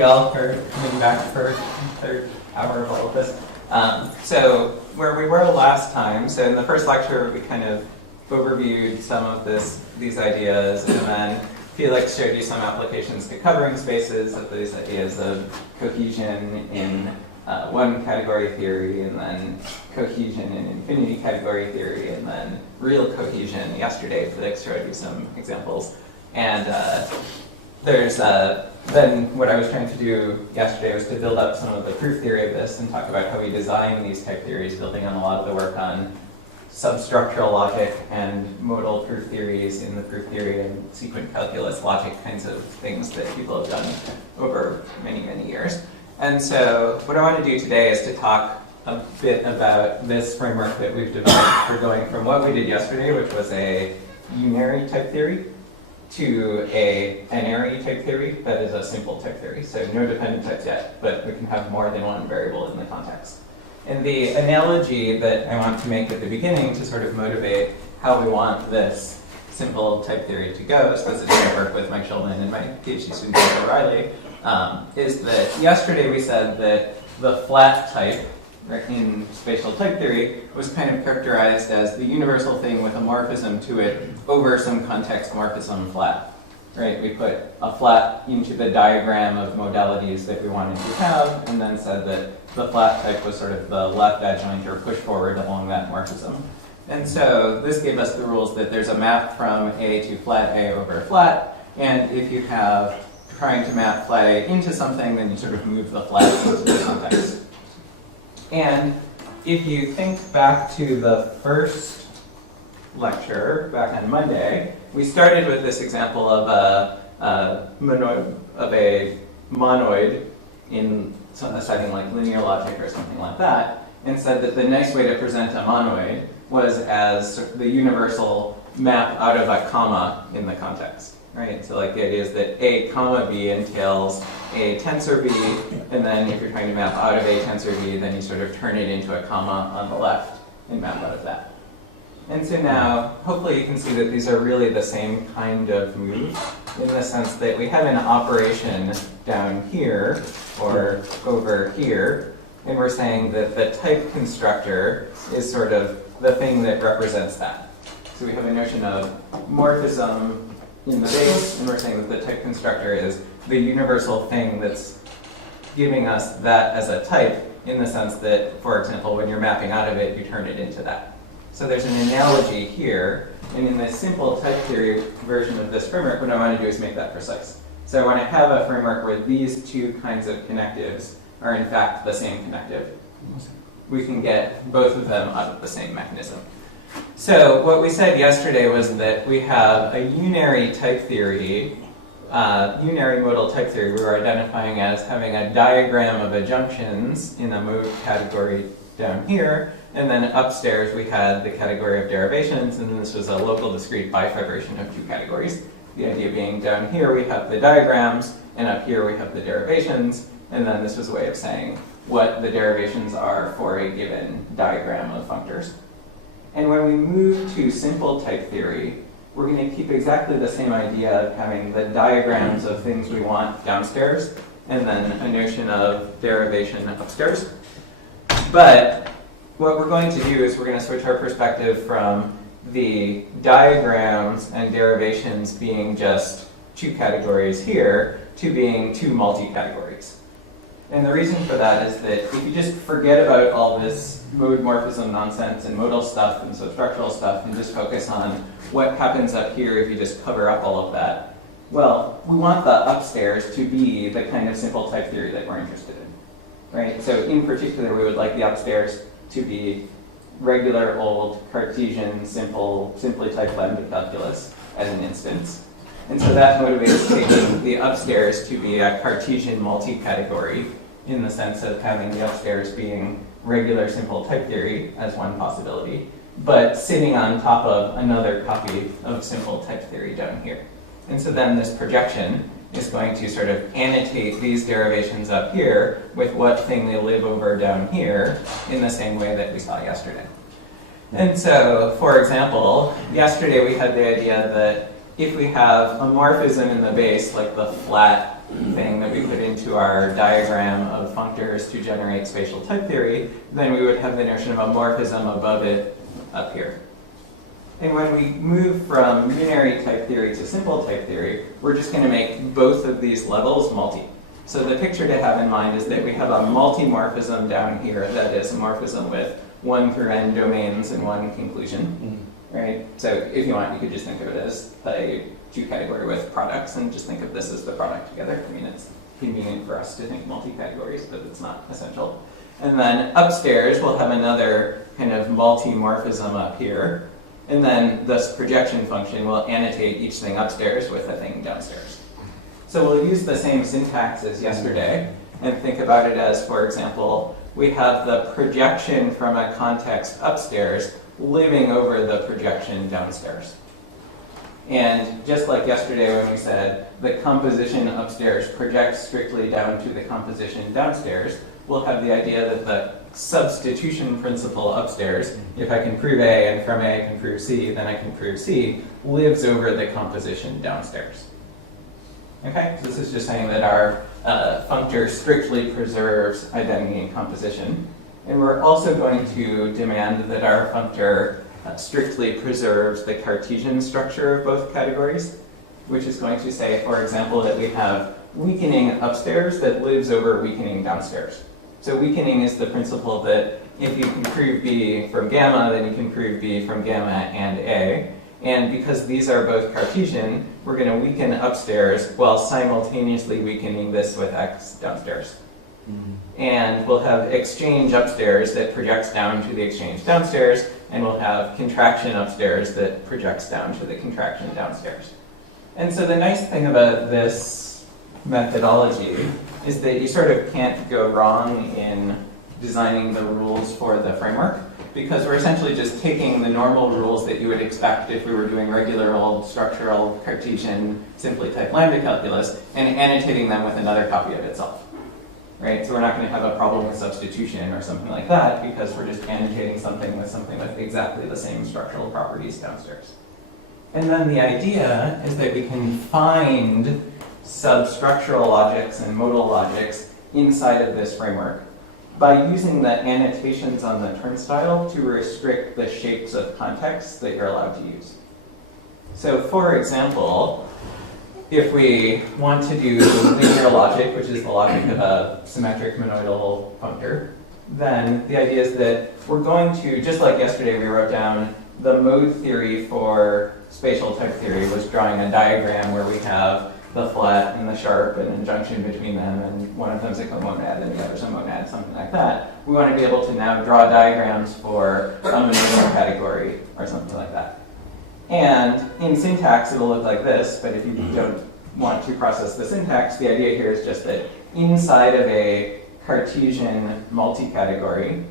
you all for coming back for the third hour of all of this. So where we were last time, so in the first lecture we kind of overviewed some of these ideas, and then Felix showed you some applications to covering spaces of these ideas of cohesion in one category theory, and then cohesion in infinity category theory, and then real cohesion. Yesterday Felix showed you some examples. And then what I was trying to do yesterday was to build up some of the proof theory of this and talk about how we design these type theories, building on a lot of the work on substructural logic and modal proof theories in the proof theory and sequent calculus logic kinds of things that people have done over many, many years. And so what I want to do today is to talk a bit about this framework that we've developed for going from what we did yesterday, which was a Unary type theory, to a Unary type theory that is a simple type theory. So no dependent types yet, but we can have more than one variable in the context. And the analogy that I want to make at the beginning to sort of motivate how we want this simple type theory to go, so this is going to work with Mike Schulman and my PhD student Dr. Riley, is that yesterday we said that the flat type in spatial type theory was kind of characterized as the universal thing with a morphism to it over some context morphism flat. Right? We put a flat into the diagram of modalities that we wanted to have, and then said that the flat type was sort of the left adjoint or push forward along that morphism. And so this gave us the rules that there's a map from A to flat A over flat, and if you have trying to map flat A into something, then you sort of move the flat into the context. And if you think back to the first lecture back on Monday, we started with this example of a monoid in a setting like linear logic or something like that, and said that the nice way to present a monoid was as the universal map out of a comma in the context. Right? So like the idea is that A comma B entails a tensor B, and then if you're trying to map out of A tensor B, then you sort of turn it into a comma on the left and map out of that. And so now, hopefully you can see that these are really the same kind of move, in the sense that we have an operation down here, or over here, and we're saying that the type constructor is sort of the thing that represents that. So we have a notion of morphism in the base, and we're saying that the type constructor is the universal thing that's giving us that as a type, in the sense that, for example, when you're mapping out of it, you turn it into that. So there's an analogy here, and in the simple type theory version of this framework, what I want to do is make that precise. So I want to have a framework where these two kinds of connectives are in fact the same connective. We can get both of them out of the same mechanism. So what we said yesterday was that we have a unary type theory, unary modal type theory we were identifying as having a diagram of adjunctions in a mode category down here, and then upstairs we had the category of derivations, and then this was a local discrete bifibration of two categories. The idea being down here we have the diagrams, and up here we have the derivations, and then this was a way of saying what the derivations are for a given diagram of functors. And when we move to simple type theory, we're going to keep exactly the same idea of having the diagrams of things we want downstairs, and then a notion of derivation upstairs. But what we're going to do is we're going to switch our perspective from the diagrams and derivations being just two categories here to being two multi-categories. And the reason for that is that if you just forget about all this mode morphism nonsense and modal stuff and substructural stuff and just focus on what happens up here if you just cover up all of that, well, we want the upstairs to be the kind of simple type theory that we're interested in, right? So in particular, we would like the upstairs to be regular old Cartesian simply typed lambda calculus as an instance. And so that motivates taking the upstairs to be a Cartesian multi-category, in the sense of having the upstairs being regular simple type theory as one possibility, but sitting on top of another copy of simple type theory down here. And so then this projection is going to sort of annotate these derivations up here with what thing they live over down here in the same way that we saw yesterday. And so, for example, yesterday we had the idea that if we have a morphism in the base, like the flat thing that we put into our diagram of functors to generate spatial type theory, then we would have the notion of a morphism above it up here. And when we move from unary type theory to simple type theory, we're just going to make both of these levels multi. So the picture to have in mind is that we have a multimorphism down here that is a morphism with 1 through n domains and one conclusion, right? So if you want, you could just think of it as a 2-category with products and just think of this as the product together. I mean, it's convenient for us to think multi-categories, but it's not essential. And then upstairs, we'll have another kind of multi-morphism up here. And then this projection function will annotate each thing upstairs with a thing downstairs. So we'll use the same syntax as yesterday and think about it as, for example, we have the projection from a context upstairs living over the projection downstairs. And just like yesterday when we said the composition upstairs projects strictly down to the composition downstairs, we'll have the idea that the substitution principle upstairs, if I can prove A and from A I can prove C, then I can prove C, lives over the composition downstairs. Okay, so this is just saying that our functor strictly preserves identity and composition. And we're also going to demand that our functor strictly preserves the Cartesian structure of both categories, which is going to say, for example, that we have weakening upstairs that lives over weakening downstairs. So weakening is the principle that if you can prove B from gamma, then you can prove B from gamma and A. And because these are both Cartesian, we're going to weaken upstairs while simultaneously weakening this with X downstairs. And we'll have exchange upstairs that projects down to the exchange downstairs, and we'll have contraction upstairs that projects down to the contraction downstairs. And so the nice thing about this methodology is that you sort of can't go wrong in designing the rules for the framework, because we're essentially just taking the normal rules that you would expect if we were doing regular old structural Cartesian simply type lambda calculus and annotating them with another copy of itself. Right? So we're not going to have a problem with substitution or something like that because we're just annotating something with exactly the same structural properties downstairs. And then the idea is that we can find substructural logics and modal logics inside of this framework by using the annotations on the turnstile to restrict the shapes of contexts that you're allowed to use. So for example, if we want to do linear logic, which is the logic of a symmetric monoidal functor, then the idea is that we're going to, just like yesterday we wrote down, the mode theory for spatial type theory was drawing a diagram where we have the flat and the sharp and a junction between them, and one of them is a comonad and the other is a monad, something like that. We want to be able to now draw diagrams for a monoidal category or something like that. And in syntax, it'll look like this, but if you don't want to process the syntax, the idea here is just that inside of a Cartesian multi-category,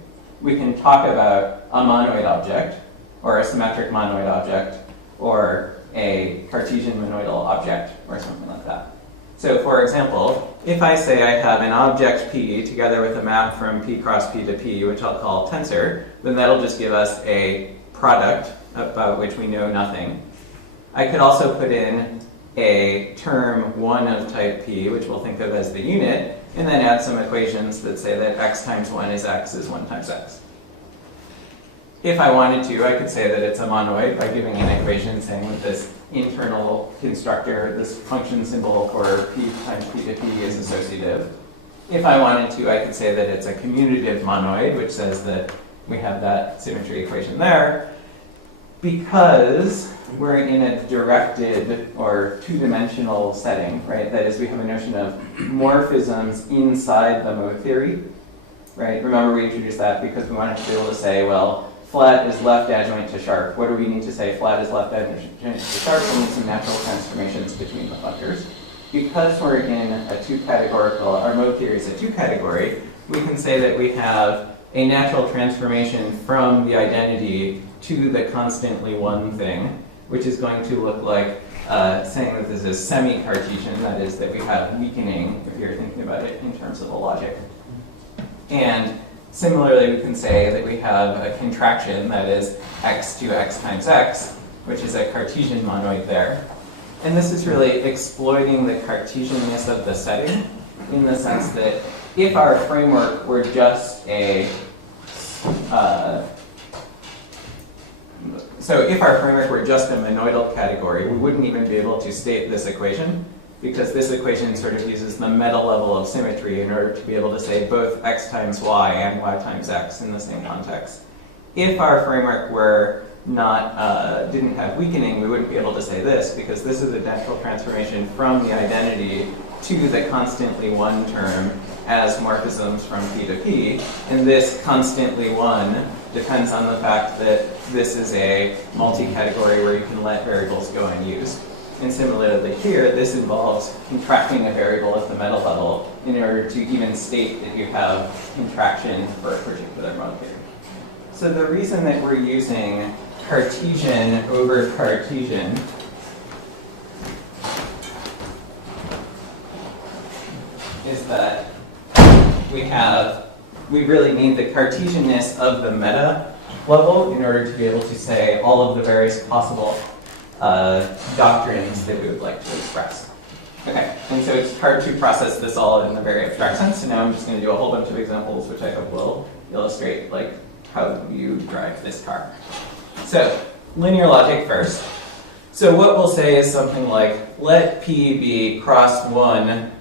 we can talk about a monoid object, or a symmetric monoid object, or a Cartesian monoidal object, or something like that. So for example, if I say I have an object P together with a map from P cross P to P, which I'll call tensor, then that'll just give us a product about which we know nothing. I could also put in a term 1 of type P, which we'll think of as the unit, and then add some equations that say that x times 1 is x is 1 times x. If I wanted to, I could say that it's a monoid by giving an equation saying that this internal constructor, this function symbol for P times P to P is associative. If I wanted to, I could say that it's a commutative monoid, which says that we have that symmetry equation there. Because we're in a directed or two-dimensional setting, right? That is, we have a notion of morphisms inside the mode theory, right? Remember, we introduced that because we wanted to be able to say, well, flat is left adjoint to sharp. What do we need to say? Flat is left adjoint to sharp. We need some natural transformations between the functors. Because we're in a two-categorical, our mode theory is a two-category, we can say that we have a natural transformation from the identity to the constantly one thing, which is going to look like saying that this is semi-Cartesian, that is, that we have weakening, if you're thinking about it in terms of a logic. And similarly, we can say that we have a contraction, that is x to x times x, which is a Cartesian monoid there. And this is really exploiting the Cartesianness of the setting in the sense that if our framework were just a monoidal category, we wouldn't even be able to state this equation, because this equation sort of uses the meta level of symmetry in order to be able to say both x times y and y times x in the same context. If our framework were not didn't have weakening, we wouldn't be able to say this, because this is a natural transformation from the identity to the constantly one term as morphisms from p to p, and this constantly one depends on the fact that this is a multi-category where you can let variables go unused. And similarly here, this involves contracting a variable at the meta level in order to even state that you have contraction for a particular mode theory. So the reason that we're using Cartesian over Cartesian is that we really need the Cartesianness of the meta level in order to be able to say all of the various possible doctrines that we would like to express. Okay, and so it's hard to process this all in a very abstract sense, so now I'm just going to do a whole bunch of examples which I hope will illustrate like how you drive this car. So, linear logic first. So what we'll say is something like, let P be cross 1,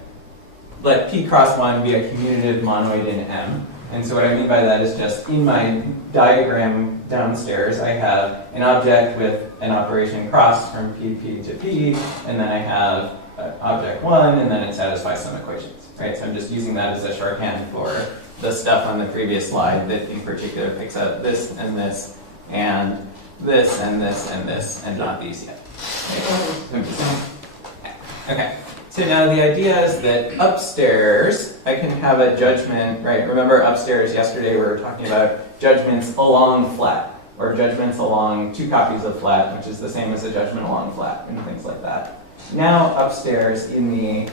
let P cross 1 be a commutative monoid in M. And so what I mean by that is just in my diagram downstairs, I have an object with an operation cross from P to P, and then I have object 1, and then it satisfies some equations, right? So I'm just using that as a shorthand for the stuff on the previous slide that in particular picks up this and this, and this and this and this, and not these yet. Okay. So now the idea is that upstairs, I can have a judgment, right? Remember upstairs yesterday we were talking about judgments along flat, or judgments along two copies of flat, which is the same as a judgment along flat, and things like that. Now upstairs in the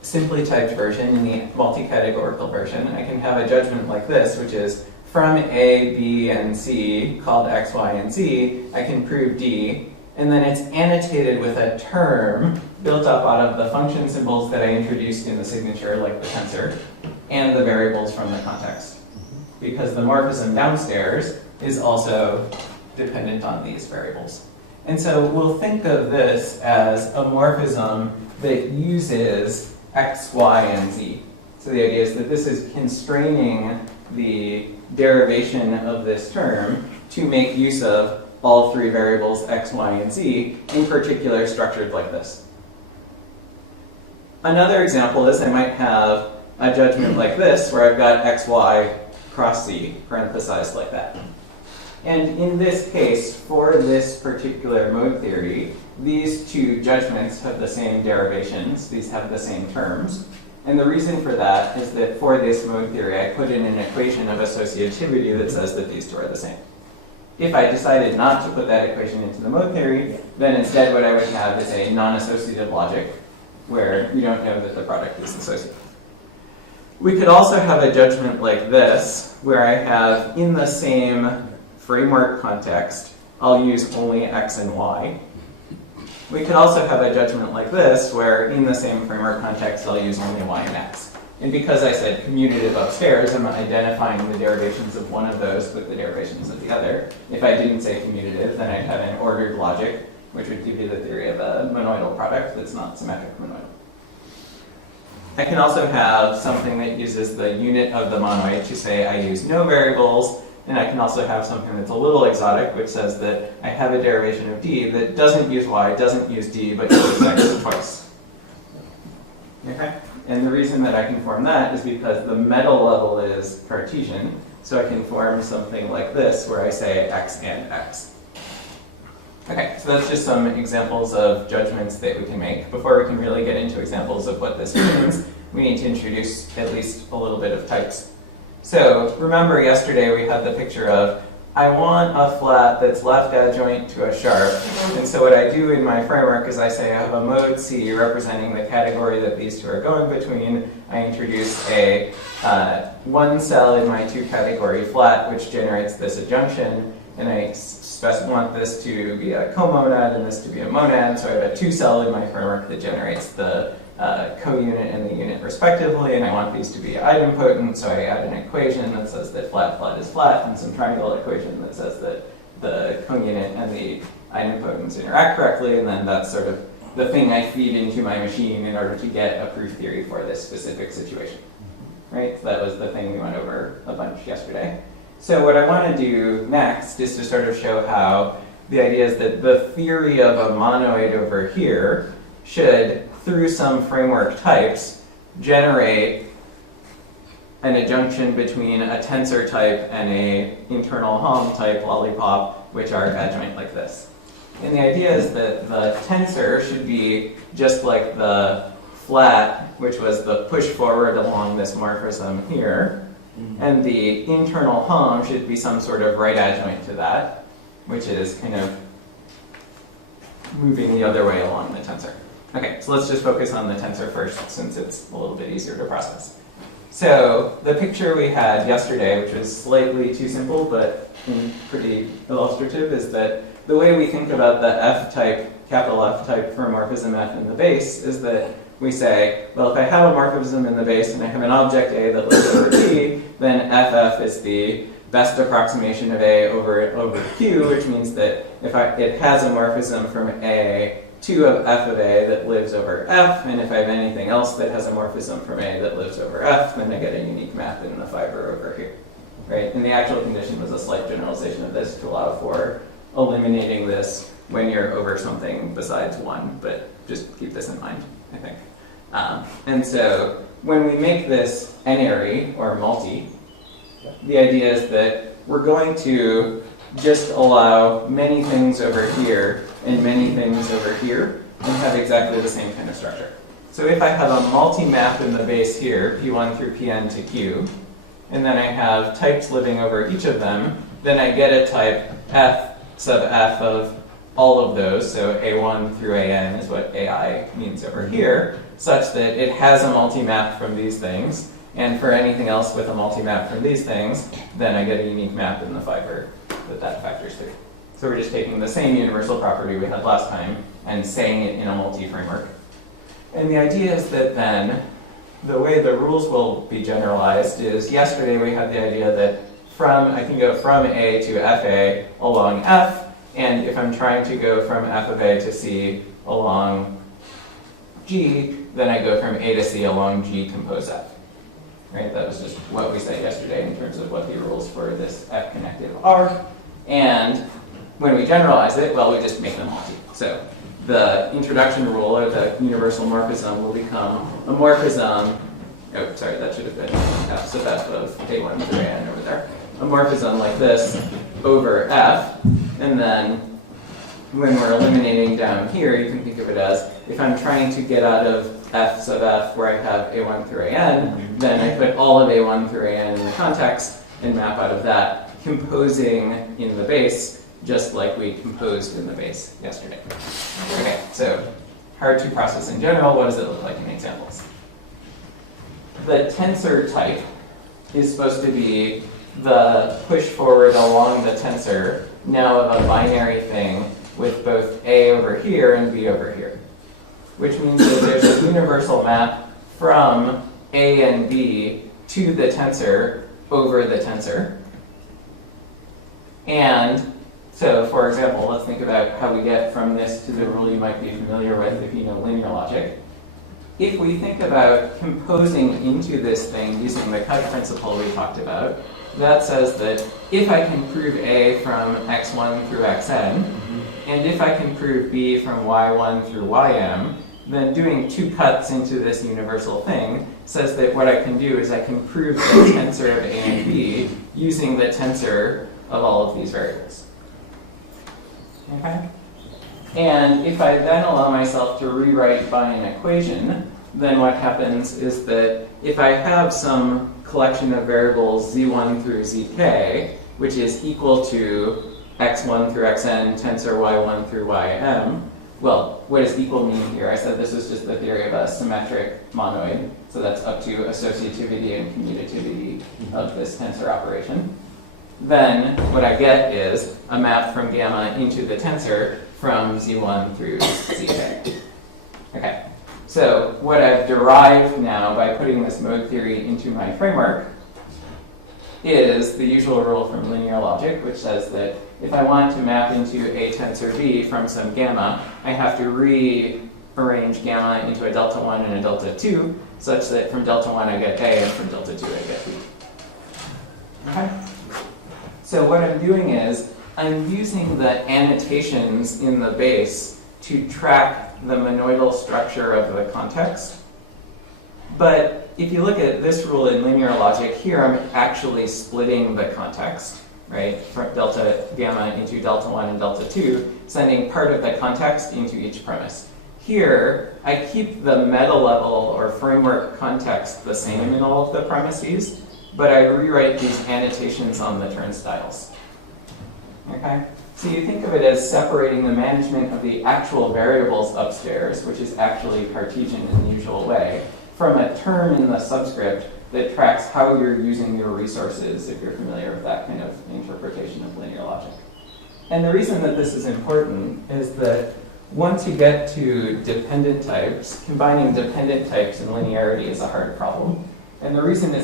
simply typed version, in the multi-categorical version, I can have a judgment like this, which is from A, B, and C, called X, Y, and Z, I can prove D, and then it's annotated with a term built up out of the function symbols that I introduced in the signature, like the tensor, and the variables from the context. Because the morphism downstairs is also dependent on these variables. And so we'll think of this as a morphism that uses X, Y, and Z. So the idea is that this is constraining the derivation of this term to make use of all three variables X, Y, and Z, in particular structured like this. Another example is I might have a judgment like this, where I've got X, Y, cross Z, parenthesized like that. And in this case, for this particular mode theory, these two judgments have the same derivations, these have the same terms. And the reason for that is that for this mode theory, I put in an equation of associativity that says that these two are the same. If I decided not to put that equation into the mode theory, then instead what I would have is a non-associative logic where you don't know that the product is associative. We could also have a judgment like this, where I have in the same framework context, I'll use only X and Y. We could also have a judgment like this, where in the same framework context, I'll use only Y and X. And because I said commutative upstairs, I'm identifying the derivations of one of those with the derivations of the other. If I didn't say commutative, then I'd have an ordered logic, which would give you the theory of a monoidal product that's not symmetric monoidal. I can also have something that uses the unit of the monoid to say I use no variables, and I can also have something that's a little exotic, which says that I have a derivation of D that doesn't use Y, doesn't use D, but uses X twice. Okay? And the reason that I can form that is because the meta level is Cartesian, so I can form something like this, where I say X and X. Okay, so that's just some examples of judgments that we can make. Before we can really get into examples of what this means, we need to introduce at least a little bit of types. So remember yesterday we had the picture of, I want a flat that's left adjoint to a sharp. And so what I do in my framework is I say I have a mode C representing the category that these two are going between. I introduce a one cell in my two category flat, which generates this adjunction. and I want this to be a comonad and this to be a monad, so I have a two-cell in my framework that generates the co-unit and the unit respectively, and I want these to be idempotent, so I add an equation that says that flat is flat, and some triangle equation that says that the co-unit and the idempotents interact correctly, and then that's sort of the thing I feed into my machine in order to get a proof theory for this specific situation. Right? So that was the thing we went over a bunch yesterday. So what I want to do next is to sort of show how the idea is that the theory of a monoid over here should, through some framework types, generate an adjunction between a tensor type and a internal hom type lollipop, which are adjoint like this. And the idea is that the tensor should be just like the flat, which was the push forward along this morphism here, and the internal hom should be some sort of right adjoint to that, which is kind of moving the other way along the tensor. Okay, so let's just focus on the tensor first, since it's a little bit easier to process. So the picture we had yesterday, which was slightly too simple but pretty illustrative, is that the way we think about the F-type, capital F-type for morphism F in the base is that we say, well, if I have a morphism in the base and I have an object A that lives over T, then FF is the best approximation of A over Q, which means that if it has a morphism from A to F of A that lives over F, and if I have anything else that has a morphism from A that lives over F, then I get a unique map in the fiber over here. Right? And the actual condition was a slight generalization of this to allow for eliminating this when you're over something besides 1, but just keep this in mind, I think. And so when we make this n-ary, or multi, the idea is that we're going to just allow many things over here and many things over here and have exactly the same kind of structure. So if I have a multi-map in the base here, P1 through Pn to Q, and then I have types living over each of them, then I get a type F sub F of all of those, so A1 through AN is what AI means over here, such that it has a multi-map from these things, and for anything else with a multi-map from these things, then I get a unique map in the fiber that factors through. So we're just taking the same universal property we had last time and saying it in a multi-framework. And the idea is that then the way the rules will be generalized is, yesterday we had the idea that I can go from A to FA along F, and if I'm trying to go from F of A to C along G, then I go from A to C along G compose F. Right? That was just what we said yesterday in terms of what the rules for this F connective are. And when we generalize it, well, we just make them multi. So the introduction rule, or the universal morphism, will become a morphism. Oh, sorry, that should have been F sub F of A1 through AN over there. A morphism like this over F, and then when we're eliminating down here, you can think of it as, if I'm trying to get out of F sub F where I have A1 through AN, then I put all of A1 through AN in the context and map out of that, composing in the base, just like we composed in the base yesterday. Okay, so hard to process in general. What does it look like in examples? The tensor type is supposed to be the push forward along the tensor now of a binary thing with both A over here and B over here, which means that there's a universal map from A and B to the tensor over the tensor. And so, for example, let's think about how we get from this to the rule you might be familiar with if you know linear logic. If we think about composing into this thing using the cut principle we talked about, that says that if I can prove A from x1 through xn, and if I can prove B from y1 through ym, then doing two cuts into this universal thing says that what I can do is I can prove the tensor of A and B using the tensor of all of these variables. Okay? And if I then allow myself to rewrite by an equation, then what happens is that if I have some collection of variables z1 through zk, which is equal to x1 through xn tensor y1 through ym, well, what does equal mean here? I said this is just the theory of a symmetric monoid, so that's up to associativity and commutativity of this tensor operation. then what I get is a map from gamma into the tensor from Z1 through Zk. Okay, so what I've derived now by putting this mode theory into my framework is the usual rule from linear logic, which says that if I want to map into a tensor B from some gamma, I have to rearrange gamma into a delta 1 and a delta 2, such that from delta 1 I get A and from delta 2 I get B. Okay? So what I'm doing is I'm using the annotations in the base to track the monoidal structure of the context. But if you look at this rule in linear logic, here I'm actually splitting the context, right? From delta gamma into delta 1 and delta 2, sending part of the context into each premise. Here, I keep the meta level or framework context the same in all of the premises, but I rewrite these annotations on the turnstiles. Okay? So you think of it as separating the management of the actual variables upstairs, which is actually Cartesian in the usual way, from a term in the subscript that tracks how you're using your resources, if you're familiar with that kind of interpretation of linear logic. And the reason that this is important is that once you get to dependent types, combining dependent types and linearity is a hard problem. And the reason that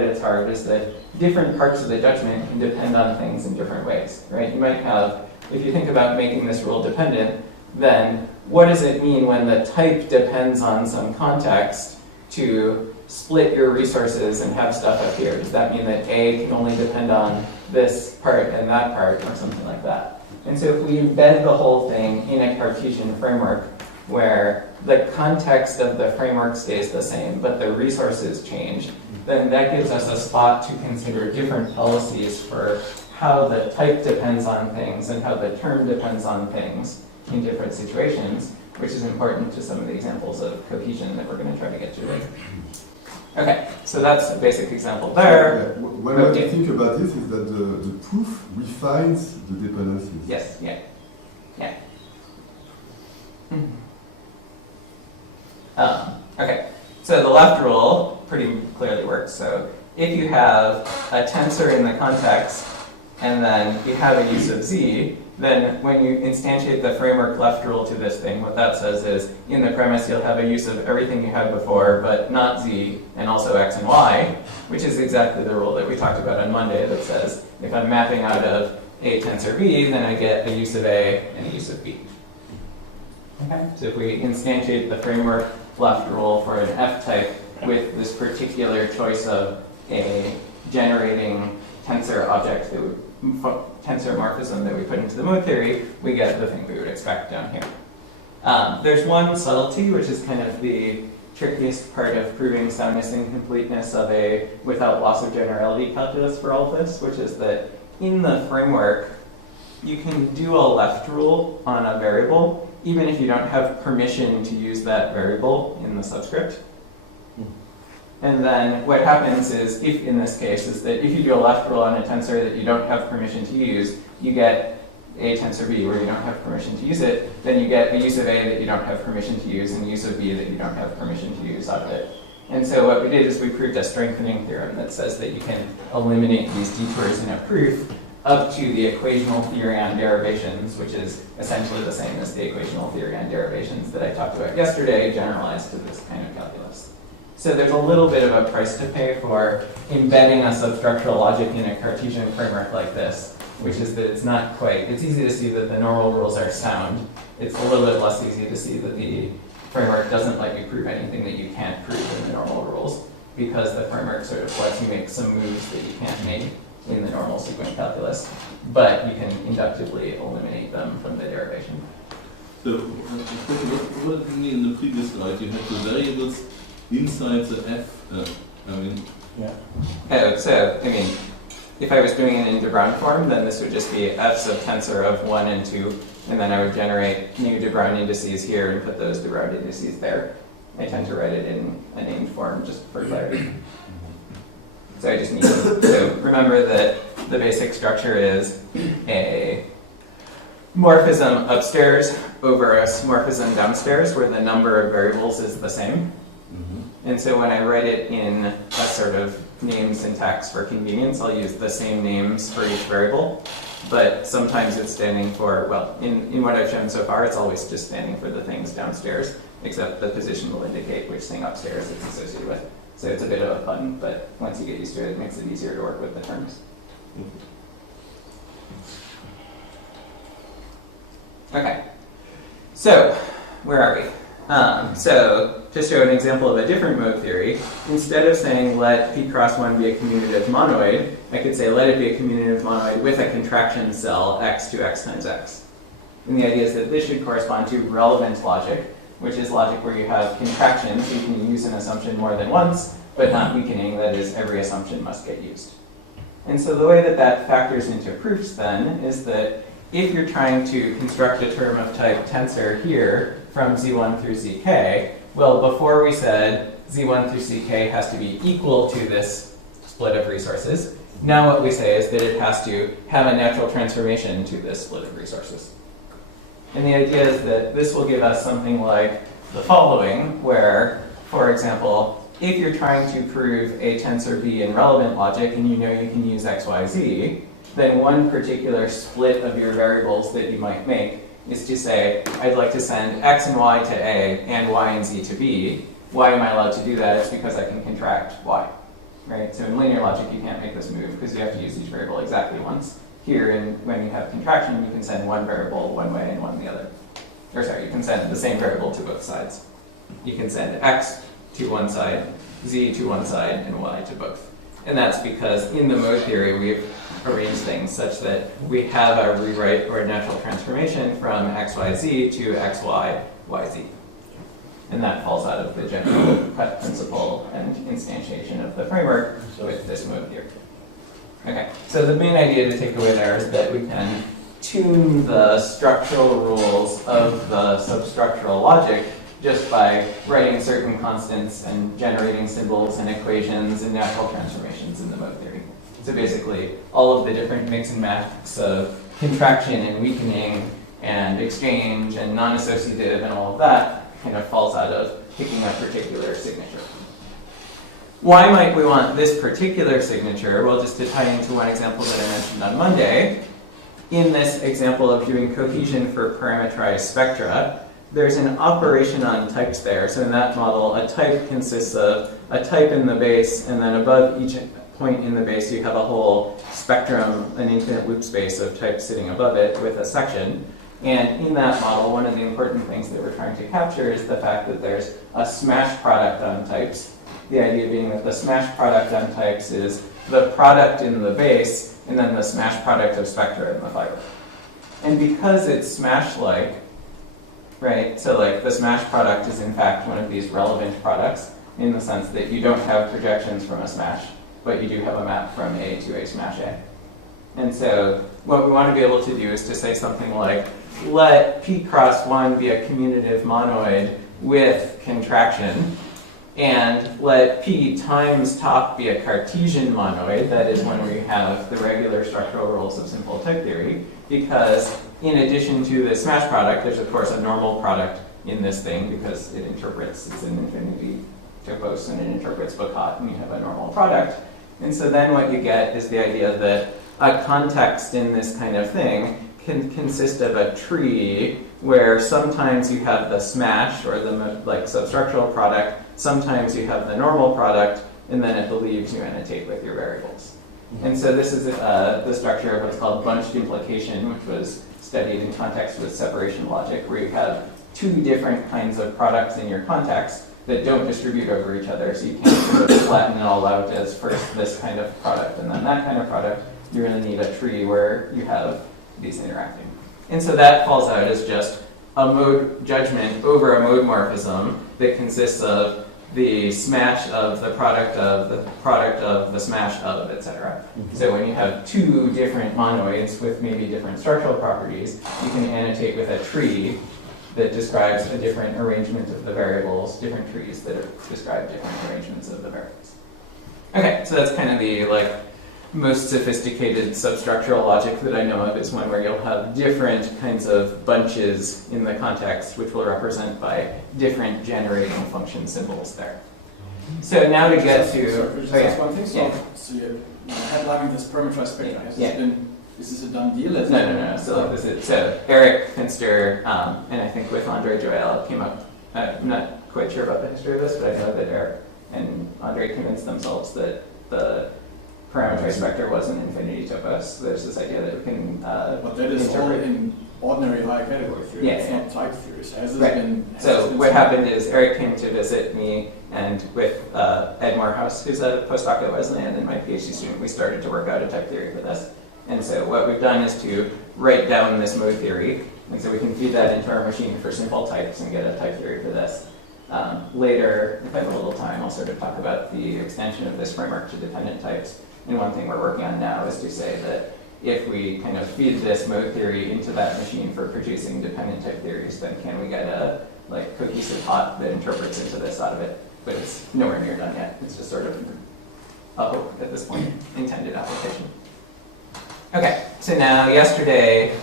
it's hard is that different parts of the judgment can depend on things in different ways, right? You might have, if you think about making this rule dependent, then what does it mean when the type depends on some context to split your resources and have stuff up here? Does that mean that A can only depend on this part and that part or something like that? And so if we embed the whole thing in a Cartesian framework where the context of the framework stays the same, but the resources change, then that gives us a spot to consider different policies for how the type depends on things and how the term depends on things in different situations, which is important to some of the examples of cohesion that we're going to try to get to later. Okay, so that's a basic example there. What I think about this is that the proof refines the dependencies. Yes, yeah. Okay, so the left rule pretty clearly works. So if you have a tensor in the context and then you have a use of Z, then when you instantiate the framework left rule to this thing, what that says is in the premise you'll have a use of everything you had before, but not Z, and also X and Y, which is exactly the rule that we talked about on Monday that says if I'm mapping out of a tensor B, then I get a use of A and a use of B. Okay. So if we instantiate the framework left rule for an F type with this particular choice of a generating tensor object that would tensor morphism that we put into the mode theory, we get the thing we would expect down here. There's one subtlety, which is kind of the trickiest part of proving soundness and completeness of a without loss of generality calculus for all of this, which is that in the framework, you can do a left rule on a variable, even if you don't have permission to use that variable in the subscript. And then what happens is, if in this case, is that if you do a left rule on a tensor that you don't have permission to use, you get a tensor B where you don't have permission to use it, then you get a use of A that you don't have permission to use and a use of B that you don't have permission to use out of it. And so what we did is we proved a strengthening theorem that says that you can eliminate these detours in a proof up to the equational theory on derivations, which is essentially the same as the equational theory on derivations that I talked about yesterday, generalized to this kind of calculus. So there's a little bit of a price to pay for embedding a substructural logic in a Cartesian framework like this, which is that it's not quite, it's easy to see that the normal rules are sound. It's a little bit less easy to see that the framework doesn't let you prove anything that you can't prove in the normal rules, because the framework sort of lets you make some moves that you can't make in the normal sequent calculus, but you can inductively eliminate them from the derivation. So, what did you mean in the previous slide? You had the variables inside the F, Oh, so, I mean, if I was doing it in de Bruijn form, then this would just be F's of tensor of 1 and 2, and then I would generate new de Bruijn indices here and put those de Bruijn indices there. I tend to write it in a named form just for clarity. So I just need to, so remember that the basic structure is a morphism upstairs over a morphism downstairs where the number of variables is the same. And so when I write it in a sort of name syntax for convenience, I'll use the same names for each variable. But sometimes it's standing for, well, in what I've shown so far, it's always just standing for the things downstairs, except the position will indicate which thing upstairs it's associated with. So it's a bit of a fun, but once you get used to it, it makes it easier to work with the terms. Okay, so where are we? So to show an example of a different mode theory, instead of saying let P cross 1 be a commutative monoid, I could say let it be a commutative monoid with a contraction cell x to x times x. And the idea is that this should correspond to relevant logic, which is logic where you have contraction, so you can use an assumption more than once, but not weakening, that is, every assumption must get used. And so the way that that factors into proofs then is that if you're trying to construct a term of type tensor here from Z1 through Zk, well, before we said Z1 through Zk has to be equal to this split of resources. Now what we say is that it has to have a natural transformation to this split of resources. And the idea is that this will give us something like the following, where, for example, if you're trying to prove a tensor B in relevant logic and you know you can use x, y, z, then one particular split of your variables that you might make is to say, I'd like to send x and y to A and y and z to B. Why am I allowed to do that? It's because I can contract y, right? So in linear logic, you can't make this move because you have to use each variable exactly once. Here, when you have contraction, you can send one variable one way and one the other. Or sorry, you can send the same variable to both sides. You can send x to one side, z to one side, and y to both. And that's because in the mode theory, we've arranged things such that we have a rewrite or a natural transformation from xyz to xy, yz. And that falls out of the general cut principle and instantiation of the framework with this mode theory. Okay, so the main idea to take away there is that we can tune the structural rules of the substructural logic just by writing certain constants and generating symbols and equations and natural transformations in the mode theory. So basically, all of the different mix and match of contraction and weakening and exchange and non-associative and all of that kind of falls out of picking a particular signature. Why might we want this particular signature? Well, just to tie into one example that I mentioned on Monday, in this example of doing cohesion for parametrized spectra, there's an operation on types there. So in that model, a type consists of a type in the base, and then above each point in the base, you have a whole spectrum, an infinite loop space of types sitting above it with a section. And in that model, one of the important things that we're trying to capture is the fact that there's a smash product on types. The idea being that the smash product on types is the product in the base and then the smash product of spectra in the fiber. And because it's smash-like, right, so like the smash product is in fact one of these relevant products in the sense that you don't have projections from a smash, but you do have a map from A to a smash A. And so what we want to be able to do is to say something like, let P cross 1 be a commutative monoid with contraction, and let P times top be a Cartesian monoid, that is when we have the regular structural rules of simple type theory, because in addition to the smash product, there's of course a normal product in this thing because it interprets, it's an infinity topos and it interprets Licata, and you have a normal product. And so then what you get is the idea that a context in this kind of thing can consist of a tree where sometimes you have the smash or the like substructural product, sometimes you have the normal product, and then it believes you annotate with your variables. And so this is the structure of what's called bunched implication, which was studied in context with separation logic, where you have two different kinds of products in your context that don't distribute over each other, so you can't sort of flatten it all out as first this kind of product and then that kind of product. You really need a tree where you have these interacting. And so that falls out as just a mode judgment over a mode morphism that consists of the smash of the product of the smash of, etc. So when you have two different monoids with maybe different structural properties, you can annotate with a tree that describes a different arrangement of the variables, different trees that describe different arrangements of the variables. Okay, so that's kind of the most sophisticated substructural logic that I know of is one where you'll have different kinds of bunches in the context, which will represent by different generating function symbols there. So now to get to... Just one thing. So you're headlining this parametrized spectra. Is this a done deal? No. So Eric Finster, and I think with Andre Joel came up, I'm not quite sure about the history of this, but I know that Eric and Andre convinced themselves that the parametrized spectra was an infinity topos. There's this idea that we can but that is all in ordinary high category theory. It's not type theory. So has this been... So what happened is Eric came to visit me, and with Ed Morehouse, who's a postdoc at Wesleyan and my PhD student, we started to work out a type theory for this. And so what we've done is to write down this mode theory, and so we can feed that into our machine for simple types and get a type theory for this. Later, if I have a little time, I'll sort of talk about the extension of this framework to dependent types. And one thing we're working on now is to say that if we kind of feed this mode theory into that machine for producing dependent type theories, then can we get a cohesive HoTT that interprets into this out of it? But it's nowhere near done yet. It's just sort of a hope at this point, intended application. Okay, so now yesterday,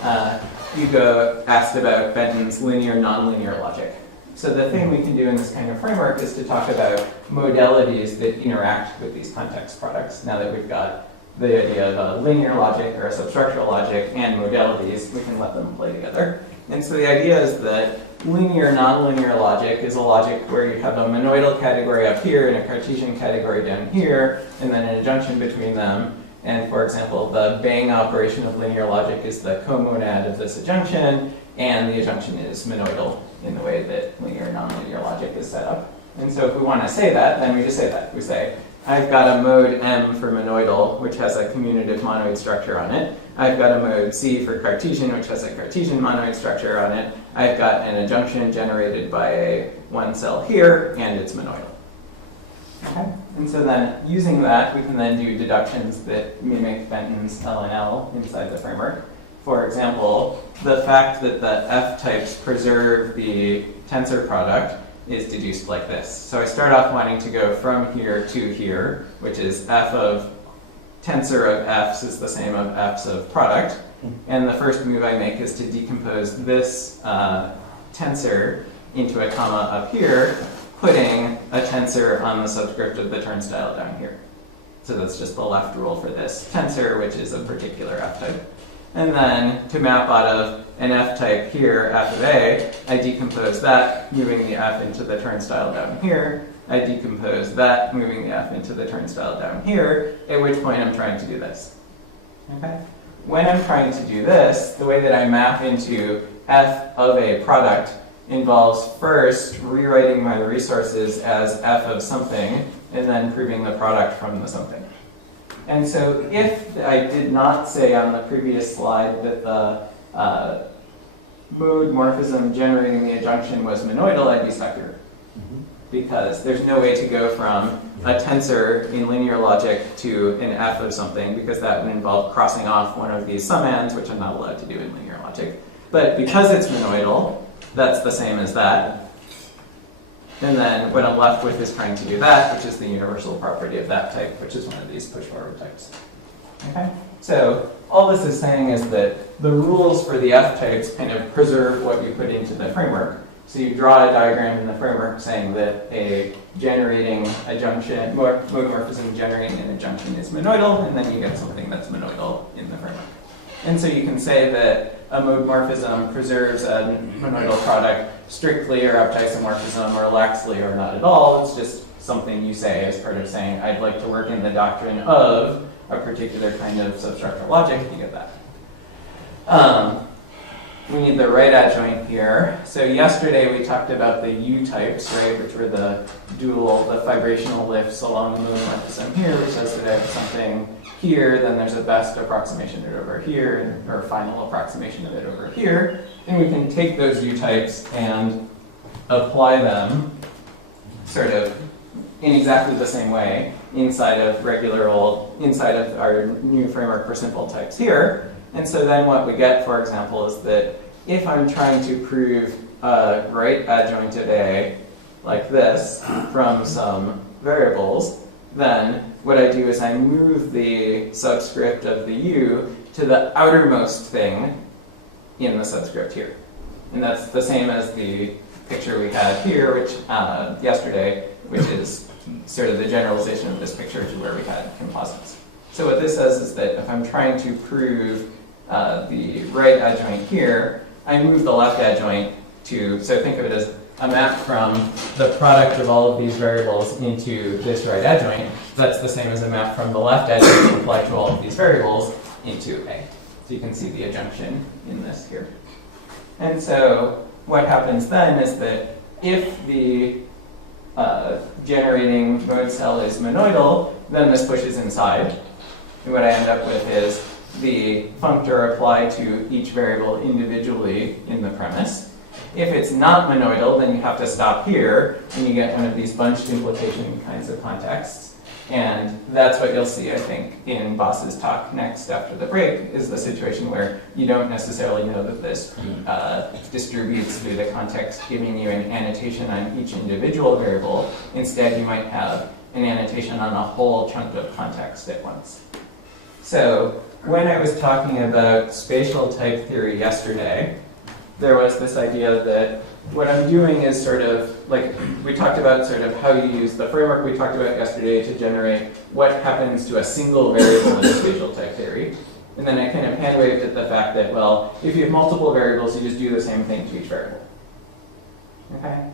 Hugo asked about Benton's linear nonlinear logic. So the thing we can do in this kind of framework is to talk about modalities that interact with these context products. Now that we've got the idea of a linear logic or a substructural logic and modalities, we can let them play together. And so the idea is that linear nonlinear logic is a logic where you have a monoidal category up here and a Cartesian category down here, and then an adjunction between them. And for example, the bang operation of linear logic is the comonad of this adjunction, and the adjunction is monoidal in the way that linear and nonlinear logic is set up. And so if we want to say that, then we just say that. We say, I've got a mode M for monoidal, which has a commutative monoid structure on it. I've got a mode C for Cartesian, which has a Cartesian monoid structure on it. I've got an adjunction generated by a one cell here, and it's monoidal. Okay. And so then, using that, we can then do deductions that mimic Benton's LNL inside the framework. For example, the fact that the F-types preserve the tensor product is deduced like this. So I start off wanting to go from here to here, which is F of tensor of F's is the same of F's of product. And the first move I make is to decompose this tensor into a comma up here, putting a tensor on the subscript of the turnstile down here. So that's just the left rule for this tensor, which is a particular F-type. And then to map out of an F-type here, F of A, I decompose that, moving the F into the turnstile down here. I decompose that, moving the F into the turnstile down here, at which point I'm trying to do this. Okay? When I'm trying to do this, the way that I map into F of a product involves first rewriting my resources as F of something, and then proving the product from the something. And so if I did not say on the previous slide that the mode morphism generating the adjunction was monoidal, I'd be stuck here. Because there's no way to go from a tensor in linear logic to an F of something, because that would involve crossing off one of these summands, which I'm not allowed to do in linear logic. But because it's monoidal, that's the same as that. And then what I'm left with is trying to do that, which is the universal property of that type, which is one of these push-forward types. Okay? So all this is saying is that the rules for the F-types kind of preserve what you put into the framework. So you draw a diagram in the framework saying that a generating adjunction, mode morphism generating an adjunction is monoidal, and then you get something that's monoidal in the framework. And so you can say that a mode morphism preserves a monoidal product strictly or up to isomorphism or laxly or not at all. It's just something you say as part of saying, I'd like to work in the doctrine of a particular kind of substructural logic. You get that. We need the right adjoint here. So yesterday we talked about the U-types, right, which were the fibrational lifts along the mode morphism here, which says that I have something here, then there's a best approximation of it over here, or a final approximation of it over here. And we can take those U-types and apply them sort of in exactly the same way inside of our new framework for simple types here. And so then what we get, for example, is that if I'm trying to prove a right adjoint of A like this from some variables, then what I do is I move the subscript of the u to the outermost thing in the subscript here. And that's the same as the picture we had here, which yesterday, which is sort of the generalization of this picture to where we had composites. So what this says is that if I'm trying to prove the right adjoint here, I move the left adjoint to, so think of it as a map from the product of all of these variables into this right adjoint. That's the same as a map from the left adjoint applied to all of these variables into A. So you can see the adjunction in this here. And so what happens then is that if the generating mode cell is monoidal, then this pushes inside. And what I end up with is the functor applied to each variable individually in the premise. If it's not monoidal, then you have to stop here, and you get one of these bunched implication kinds of contexts. And that's what you'll see, I think, in Boss's talk next after the break, is the situation where you don't necessarily know that this distributes through the context, giving you an annotation on each individual variable. Instead, you might have an annotation on a whole chunk of context at once. So when I was talking about spatial type theory yesterday, there was this idea that what I'm doing is sort of, like, we talked about sort of how you use the framework we talked about yesterday to generate what happens to a single variable in spatial type theory. And then I kind of hand-waved at the fact that, well, if you have multiple variables, you just do the same thing to each variable. Okay?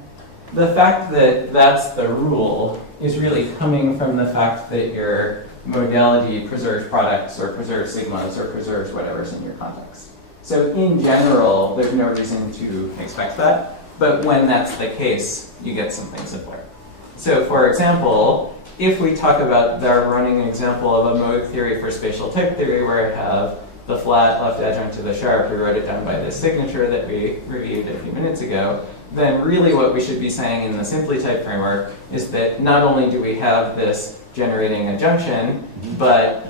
The fact that that's the rule is really coming from the fact that your modality preserves products or preserves sigmas or preserves whatever's in your context. So in general, there's no reason to expect that, but when that's the case, you get something simpler. So for example, if we talk about our running example of a mode theory for spatial type theory where I have the flat left adjoint to the sharp, we wrote it down by this signature that we reviewed a few minutes ago, then really what we should be saying in the simply type framework is that not only do we have this generating a junction, but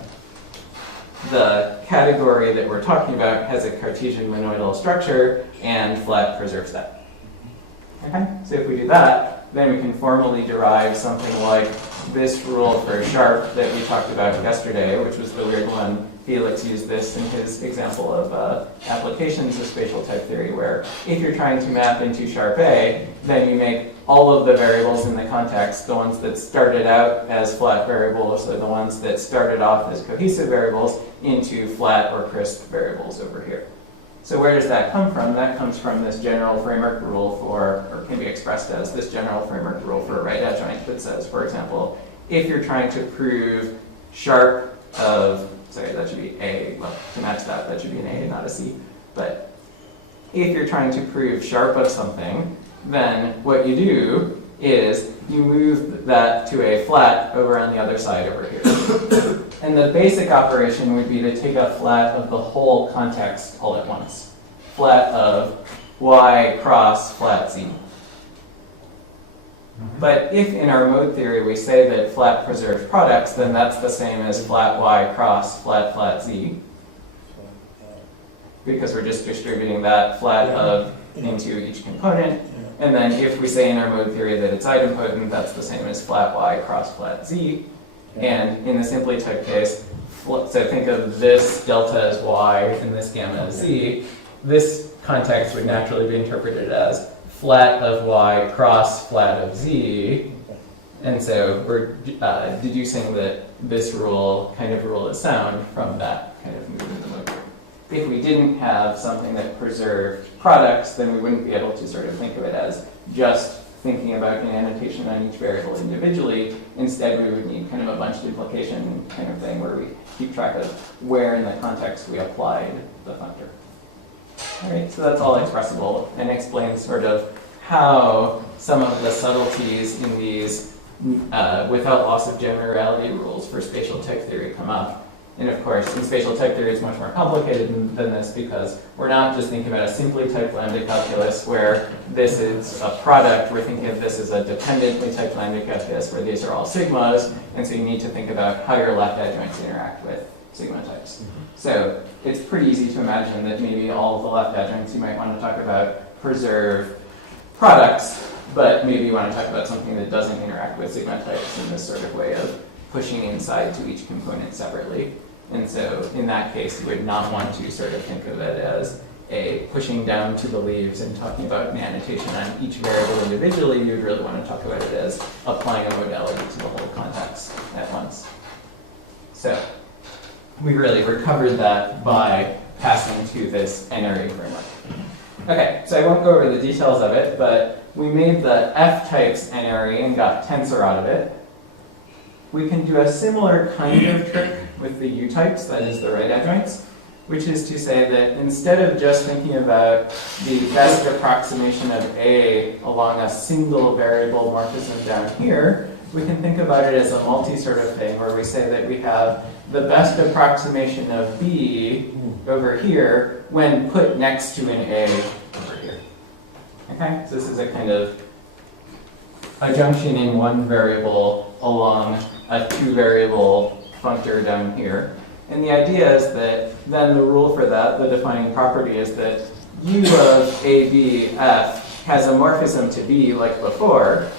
the category that we're talking about has a Cartesian monoidal structure, and flat preserves that. Okay? So if we do that, then we can formally derive something like this rule for sharp that we talked about yesterday, which was the weird one. Felix used this in his example of applications of spatial type theory, where if you're trying to map into sharp A, then you make all of the variables in the context, the ones that started out as flat variables or the ones that started off as cohesive variables, into flat or crisp variables over here. So where does that come from? That comes from this general framework rule for, or can be expressed as this general framework rule for a right adjoint that says, for example, if you're trying to prove sharp of, sorry, that should be A, well, to match that, that should be an A, not a C. But if you're trying to prove sharp of something, then what you do is you move that to a flat over on the other side over here. And the basic operation would be to take a flat of the whole context all at once. Flat of y cross flat z. But if in our mode theory we say that flat preserves products, then that's the same as flat y cross flat flat z. Because we're just distributing that flat of into each component. And then if we say in our mode theory that it's idempotent, that's the same as flat y cross flat z. And in the simply type case, so think of this delta as y and this gamma as z. This context would naturally be interpreted as flat of y cross flat of z. And so we're deducing that this rule is sound from that kind of movement in the mode. If we didn't have something that preserved products, then we wouldn't be able to sort of think of it as just thinking about an annotation on each variable individually. Instead, we would need kind of a bunched implication kind of thing where we keep track of where in the context we applied the functor. All right, so that's all expressible and explains sort of how some of the subtleties in these without loss of generality rules for spatial type theory come up. And of course, in spatial type theory, it's much more complicated than this because we're not just thinking about a simply typed lambda calculus where this is a product. We're thinking of this as a dependently typed lambda calculus where these are all sigmas. And so you need to think about how your left adjoints interact with sigma types. So it's pretty easy to imagine that maybe all of the left adjoints you might want to talk about preserve products, but maybe you want to talk about something that doesn't interact with sigma types in this sort of way of pushing inside to each component separately. And so in that case, you would not want to sort of think of it as a pushing down to the leaves and talking about an annotation on each variable individually. You'd really want to talk about it as applying a modality to the whole context at once. So we really recovered that by passing to this Unary framework. Okay, so I won't go over the details of it, but we made the F-types Unary and got tensor out of it. We can do a similar kind of trick with the U-types, that is the right adjoints, which is to say that instead of just thinking about the best approximation of A along a single variable morphism down here, we can think about it as a multi sort of thing where we say that we have the best approximation of B over here when put next to an A over here. Okay, so this is a kind of adjunction in one variable along a two-variable functor down here. And the idea is that then the rule for that, the defining property, is that U of A, B, F has a morphism to B like before,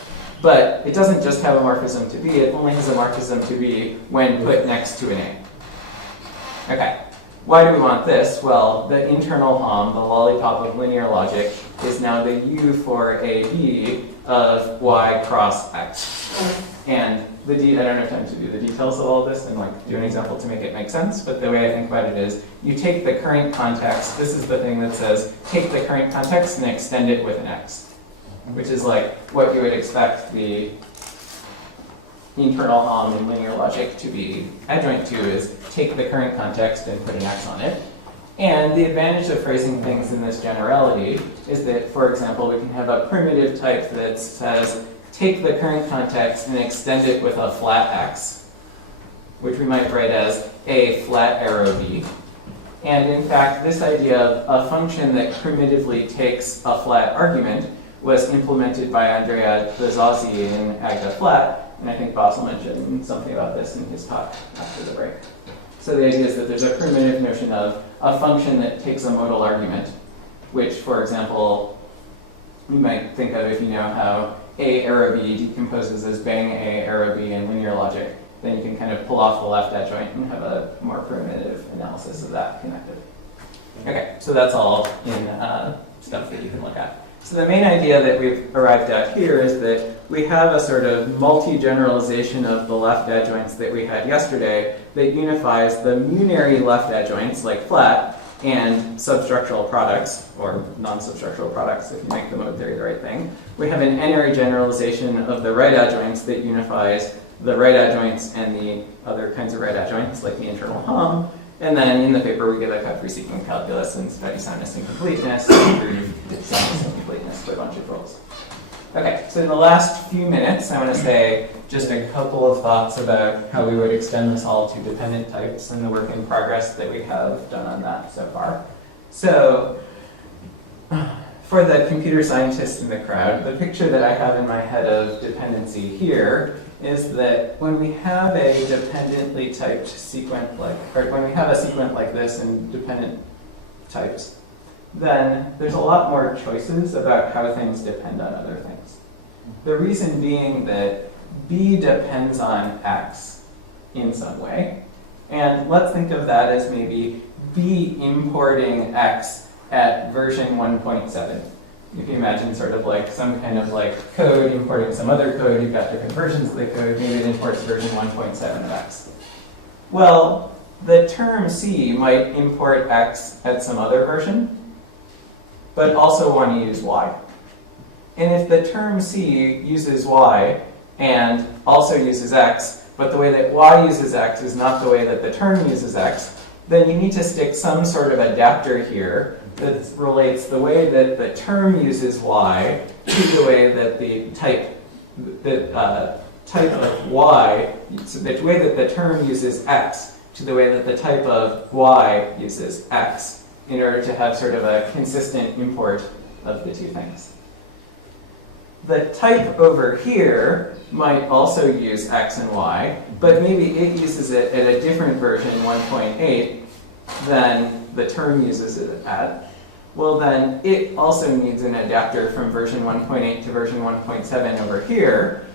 but it doesn't just have a morphism to B, it only has a morphism to B when put next to an A. Okay, why do we want this? Well, the internal hom, the lollipop of linear logic, is now the U for AB of Y cross X. And I don't have time to do the details of all of this and like do an example to make it make sense, but the way I think about it is you take the current context, this is the thing that says take the current context and extend it with an X, which is like what you would expect the internal hom in linear logic to be adjoint to is take the current context and put an X on it. And the advantage of phrasing things in this generality is that, for example, we can have a primitive type that says take the current context and extend it with a flat X, which we might write as A flat arrow B. And in fact, this idea of a function that primitively takes a flat argument was implemented by Andrea Bezazzi in Agda Flat, and I think Basel mentioned something about this in his talk after the break. So the idea is that there's a primitive notion of a function that takes a modal argument, which, for example, you might think of if you know how A arrow B decomposes as bang A arrow B in linear logic, then you can kind of pull off the left adjoint and have a more primitive analysis of that connected. Okay, so that's all in stuff that you can look at. So the main idea that we've arrived at here is that we have a sort of multi-generalization of the left adjoints that we had yesterday that unifies the Unary left adjoints, like flat, and substructural products, or non-substructural products, if you make the mode theory the right thing. We have an Unary generalization of the right adjoints that unifies the right adjoints and the other kinds of right adjoints, like the internal hom. And then in the paper, we give a cut-free sequence calculus and study soundness and completeness, and prove soundness and completeness for a bunch of rules. Okay, so in the last few minutes, I want to say just a couple of thoughts about how we would extend this all to dependent types and the work in progress that we have done on that so far. So, for the computer scientists in the crowd, the picture that I have in my head of dependency here is that when we have a dependently typed sequent or when we have a sequent like this in dependent types, then there's a lot more choices about how things depend on other things. The reason being that B depends on X in some way, and let's think of that as maybe B importing X at version 1.7. If you imagine sort of like some kind of like code importing some other code, you've got different versions of the code, maybe it imports version 1.7 of X. Well, the term C might import X at some other version, but also want to use Y. And if the term C uses Y and also uses X, but the way that Y uses X is not the way that the term uses X, then you need to stick some sort of adapter here that relates the way that the term uses Y to the way that the type of Y, so the way that the term uses X to the way that the type of Y uses X, in order to have sort of a consistent import of the two things. The type over here might also use X and Y, but maybe it uses it at a different version, 1.8, than the term uses it at. Well, then it also needs an adapter from version 1.8 to version 1.7 over here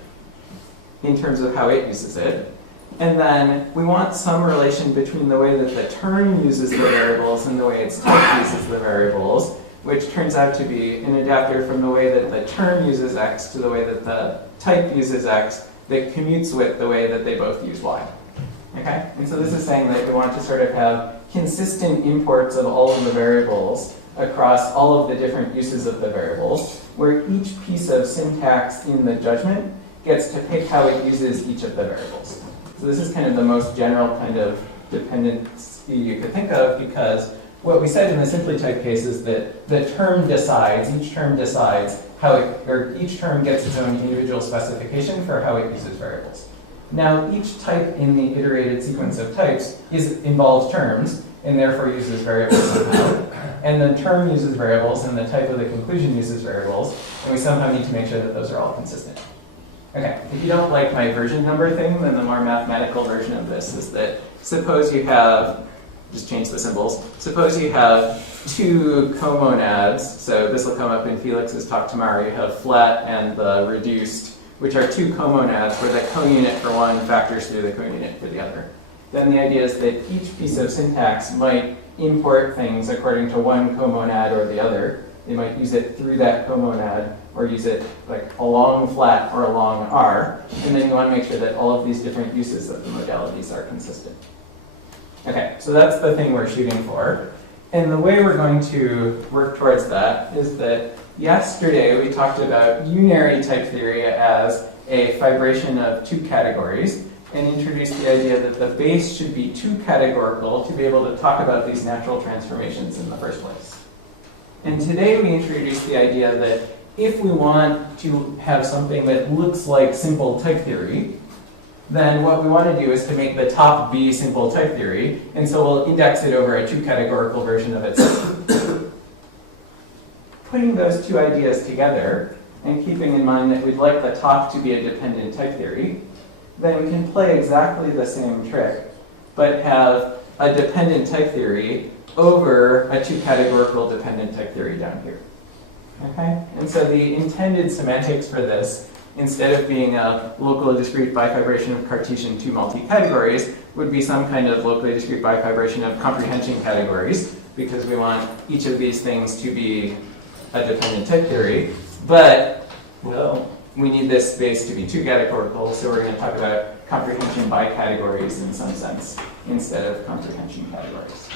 in terms of how it uses it. And then we want some relation between the way that the term uses the variables and the way its type uses the variables, which turns out to be an adapter from the way that the term uses x to the way that the type uses x that commutes with the way that they both use y. Okay? And so this is saying that we want to sort of have consistent imports of all of the variables across all of the different uses of the variables, where each piece of syntax in the judgment gets to pick how it uses each of the variables. So this is kind of the most general kind of dependency you could think of, because what we said in the simply typed case is that the term decides, each term decides how it, or each term gets its own individual specification for how it uses variables. Now, each type in the iterated sequence of types involves terms, and therefore uses variables somehow. And the term uses variables, and the type of the conclusion uses variables, and we somehow need to make sure that those are all consistent. Okay, if you don't like my version number thing, then the more mathematical version of this is that suppose you have, just change the symbols, suppose you have two comonads, so this will come up in Felix's talk tomorrow, you have flat and the reduced, which are two comonads where the counit for one factors through the counit for the other. Then the idea is that each piece of syntax might import things according to one comonad or the other. They might use it through that comonad, or use it like along flat or along R. And then you want to make sure that all of these different uses of the modalities are consistent. Okay, so that's the thing we're shooting for. And the way we're going to work towards that is that yesterday we talked about unary type theory as a fibration of two categories, and introduced the idea that the base should be two categorical to be able to talk about these natural transformations in the first place. And today we introduced the idea that if we want to have something that looks like simple type theory, then what we want to do is to make the top be simple type theory, and so we'll index it over a two categorical version of itself. Putting those two ideas together, and keeping in mind that we'd like the top to be a dependent type theory, then we can play exactly the same trick, but have a dependent type theory over a two categorical dependent type theory down here. Okay? And so the intended semantics for this, instead of being a locally discrete bifibration of Cartesian two multi-categories, would be some kind of locally discrete bifibration of comprehension categories, because we want each of these things to be a dependent type theory. But, well, we need this space to be two categorical, so we're going to talk about comprehension by categories in some sense, instead of comprehension categories.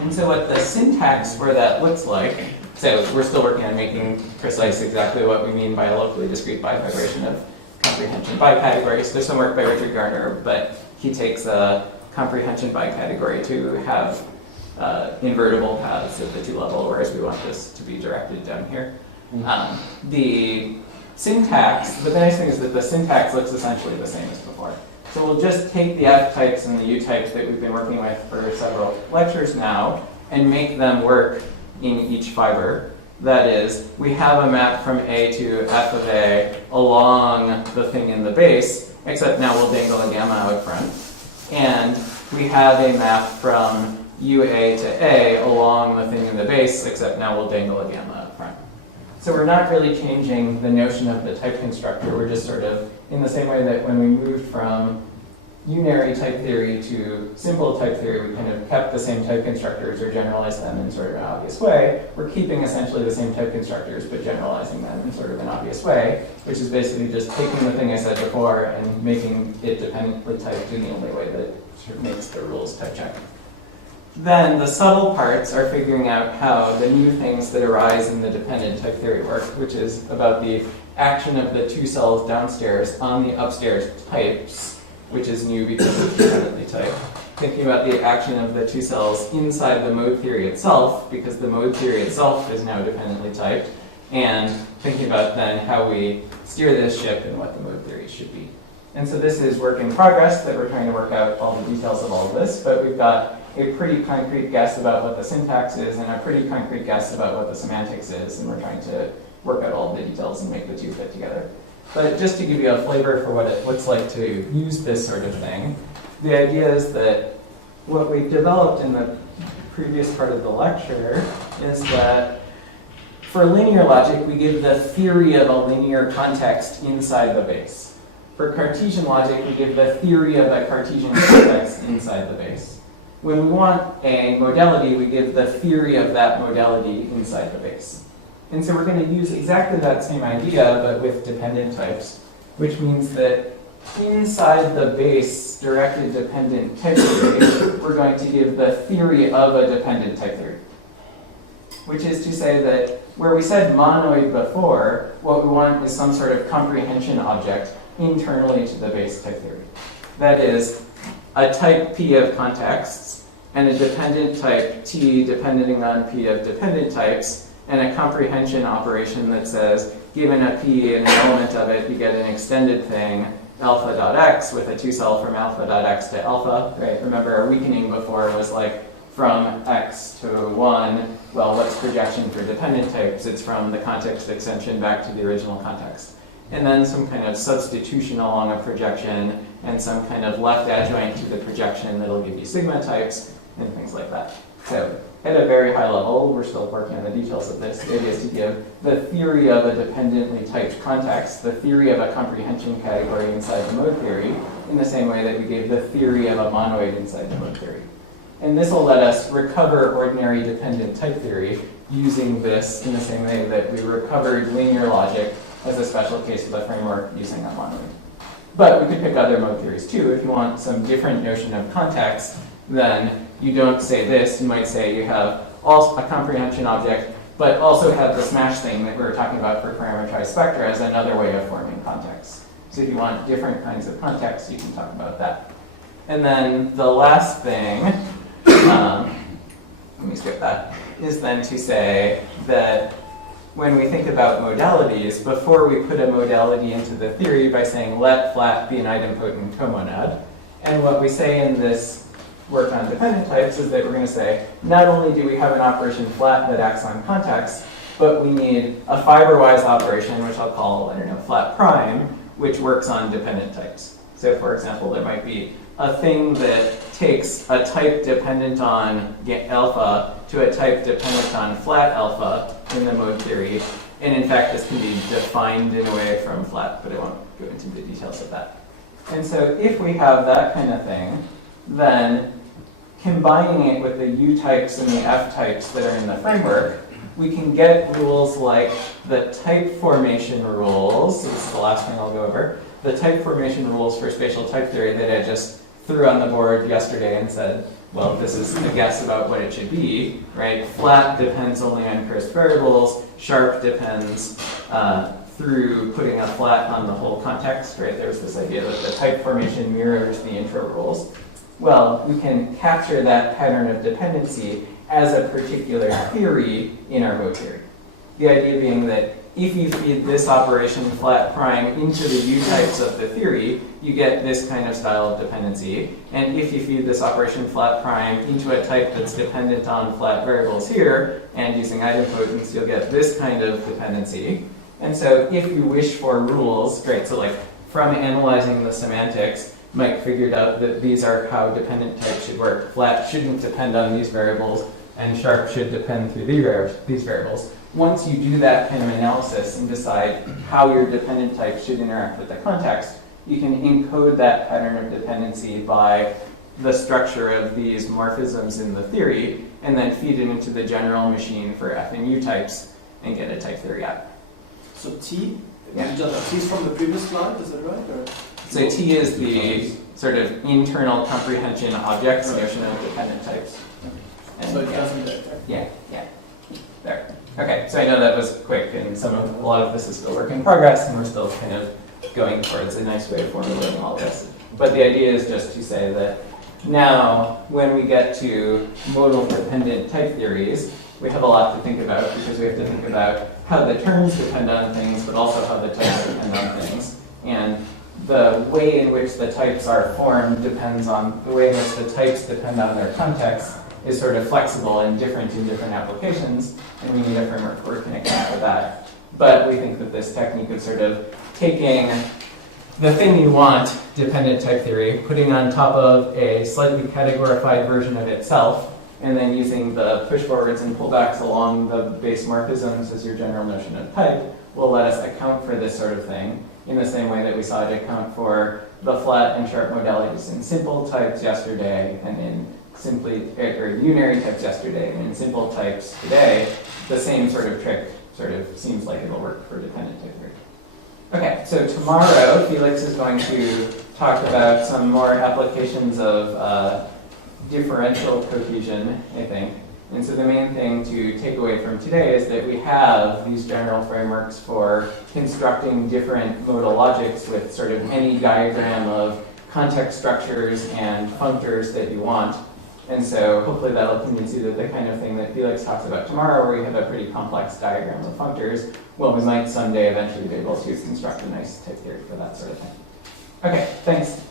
And so what the syntax for that looks like, so we're still working on making precise exactly what we mean by a locally discrete bifibration of comprehension by categories. There's some work by Richard Garner, but he takes a comprehension by category to have invertible paths at the two level, whereas we want this to be directed down here. The syntax, but the nice thing is that the syntax looks essentially the same as before. So we'll just take the F types and the U types that we've been working with for several lectures now and make them work in each fiber. That is, we have a map from A to F of A along the thing in the base, except now we'll dangle a gamma out front. And we have a map from UA to A along the thing in the base, except now we'll dangle a gamma out front. So we're not really changing the notion of the type constructor. We're just sort of, in the same way that when we moved from unary type theory to simple type theory, we kind of kept the same type constructors or generalized them in sort of an obvious way. We're keeping essentially the same type constructors, but generalizing them in sort of an obvious way, which is basically just taking the thing I said before and making it dependently typed in the only way that sort of makes the rules type check. Then the subtle parts are figuring out how the new things that arise in the dependent type theory work, which is about the action of the two cells downstairs on the upstairs types, which is new because it's dependently typed. Thinking about the action of the two cells inside the mode theory itself, because the mode theory itself is now dependently typed, and thinking about then how we steer this ship and what the mode theory should be. And so this is work in progress that we're trying to work out all the details of all of this, but we've got a pretty concrete guess about what the syntax is and a pretty concrete guess about what the semantics is, and we're trying to work out all the details and make the two fit together. But just to give you a flavor for what it looks like to use this sort of thing, the idea is that what we've developed in the previous part of the lecture is that for linear logic, we give the theory of a linear context inside the base. For Cartesian logic, we give the theory of a Cartesian context inside the base. When we want a modality, we give the theory of that modality inside the base. And so we're going to use exactly that same idea, but with dependent types, which means that inside the base directed dependent type theory, we're going to give the theory of a dependent type theory. Which is to say that where we said monoid before, what we want is some sort of comprehension object internally to the base type theory. That is, a type P of contexts, and a dependent type T depending on P of dependent types, and a comprehension operation that says, given a P and an element of it, you get an extended thing, alpha.x, with a 2-cell from alpha.x to alpha. Right? Remember, our weakening before was like from x to 1. Well, what's projection for dependent types? It's from the context extension back to the original context. And then some kind of substitution along a projection, and some kind of left adjoint to the projection that'll give you sigma types, and things like that. So, at a very high level, we're still working on the details of this. The idea is to give the theory of a dependently typed context, the theory of a comprehension category inside the mode theory, in the same way that we gave the theory of a monoid inside the mode theory. And this will let us recover ordinary dependent type theory using this in the same way that we recovered linear logic as a special case of the framework using a monoid. But we could pick other mode theories too. If you want some different notion of context, then you don't say this. You might say you have a comprehension object, but also have the smash thing that we were talking about for parametrized spectra as another way of forming context. So if you want different kinds of context, you can talk about that. And then the last thing, let me skip that, is then to say that when we think about modalities, before we put a modality into the theory by saying let flat be an idempotent comonad, and what we say in this work on dependent types is that we're going to say not only do we have an operation flat that acts on context, but we need a fiber-wise operation, which I'll call, I don't know, flat prime, which works on dependent types. So for example, there might be a thing that takes a type dependent on alpha to a type dependent on flat alpha in the mode theory. And in fact, this can be defined in a way from flat, but I won't go into the details of that. And so if we have that kind of thing, then combining it with the U types and the F types that are in the framework, we can get rules like the type formation rules. This is the last thing I'll go over. The type formation rules for spatial type theory that I just threw on the board yesterday and said, well, this is a guess about what it should be, right? Flat depends only on cursed variables. Sharp depends through putting a flat on the whole context, right? There's this idea that the type formation mirrors the intro rules. Well, we can capture that pattern of dependency as a particular theory in our mode theory. The idea being that if you feed this operation flat prime into the U types of the theory, you get this kind of style of dependency. And if you feed this operation flat prime into a type that's dependent on flat variables here, and using idempotence, you'll get this kind of dependency. And so if you wish for rules, right, so like from analyzing the semantics, Mike figured out that these are how dependent types should work. Flat shouldn't depend on these variables, and sharp should depend through these variables. Once you do that kind of analysis and decide how your dependent type should interact with the context, you can encode that pattern of dependency by the structure of these morphisms in the theory, and then feed it into the general machine for F and U types, and get a type theory out. So T? Yeah. T is from the previous slide, is that right? Or? So T is the sort of internal comprehension objects notion of dependent types. And so it doesn't there. Yeah. There. Okay, so I know that was quick, and a lot of this is still work in progress, and we're still kind of going towards a nice way of formulating all this. But the idea is just to say that now, when we get to modal dependent type theories, we have a lot to think about, because we have to think about how the terms depend on things, but also how the types depend on things. And the way in which the types are formed depends on the way in which the types depend on their context is sort of flexible and different in different applications, and we need a framework where we can account for that. But we think that this technique of sort of taking the thing you want, dependent type theory, putting on top of a slightly categorified version of itself, and then using the push forwards and pullbacks along the base morphisms as your general notion of type, will let us account for this sort of thing in the same way that we saw it account for the flat and sharp modalities in simple types yesterday and in unary types yesterday and in simple types today, the same sort of trick sort of seems like it'll work for dependent type theory. Okay, so tomorrow Felix is going to talk about some more applications of differential cohesion, I think. And so the main thing to take away from today is that we have these general frameworks for constructing different modal logics with sort of any diagram of context structures and functors that you want. And so hopefully that'll convince you that the kind of thing that Felix talks about tomorrow, where we have a pretty complex diagram of functors, well, we might someday eventually be able to construct a nice type theory for that sort of thing. Okay, thanks.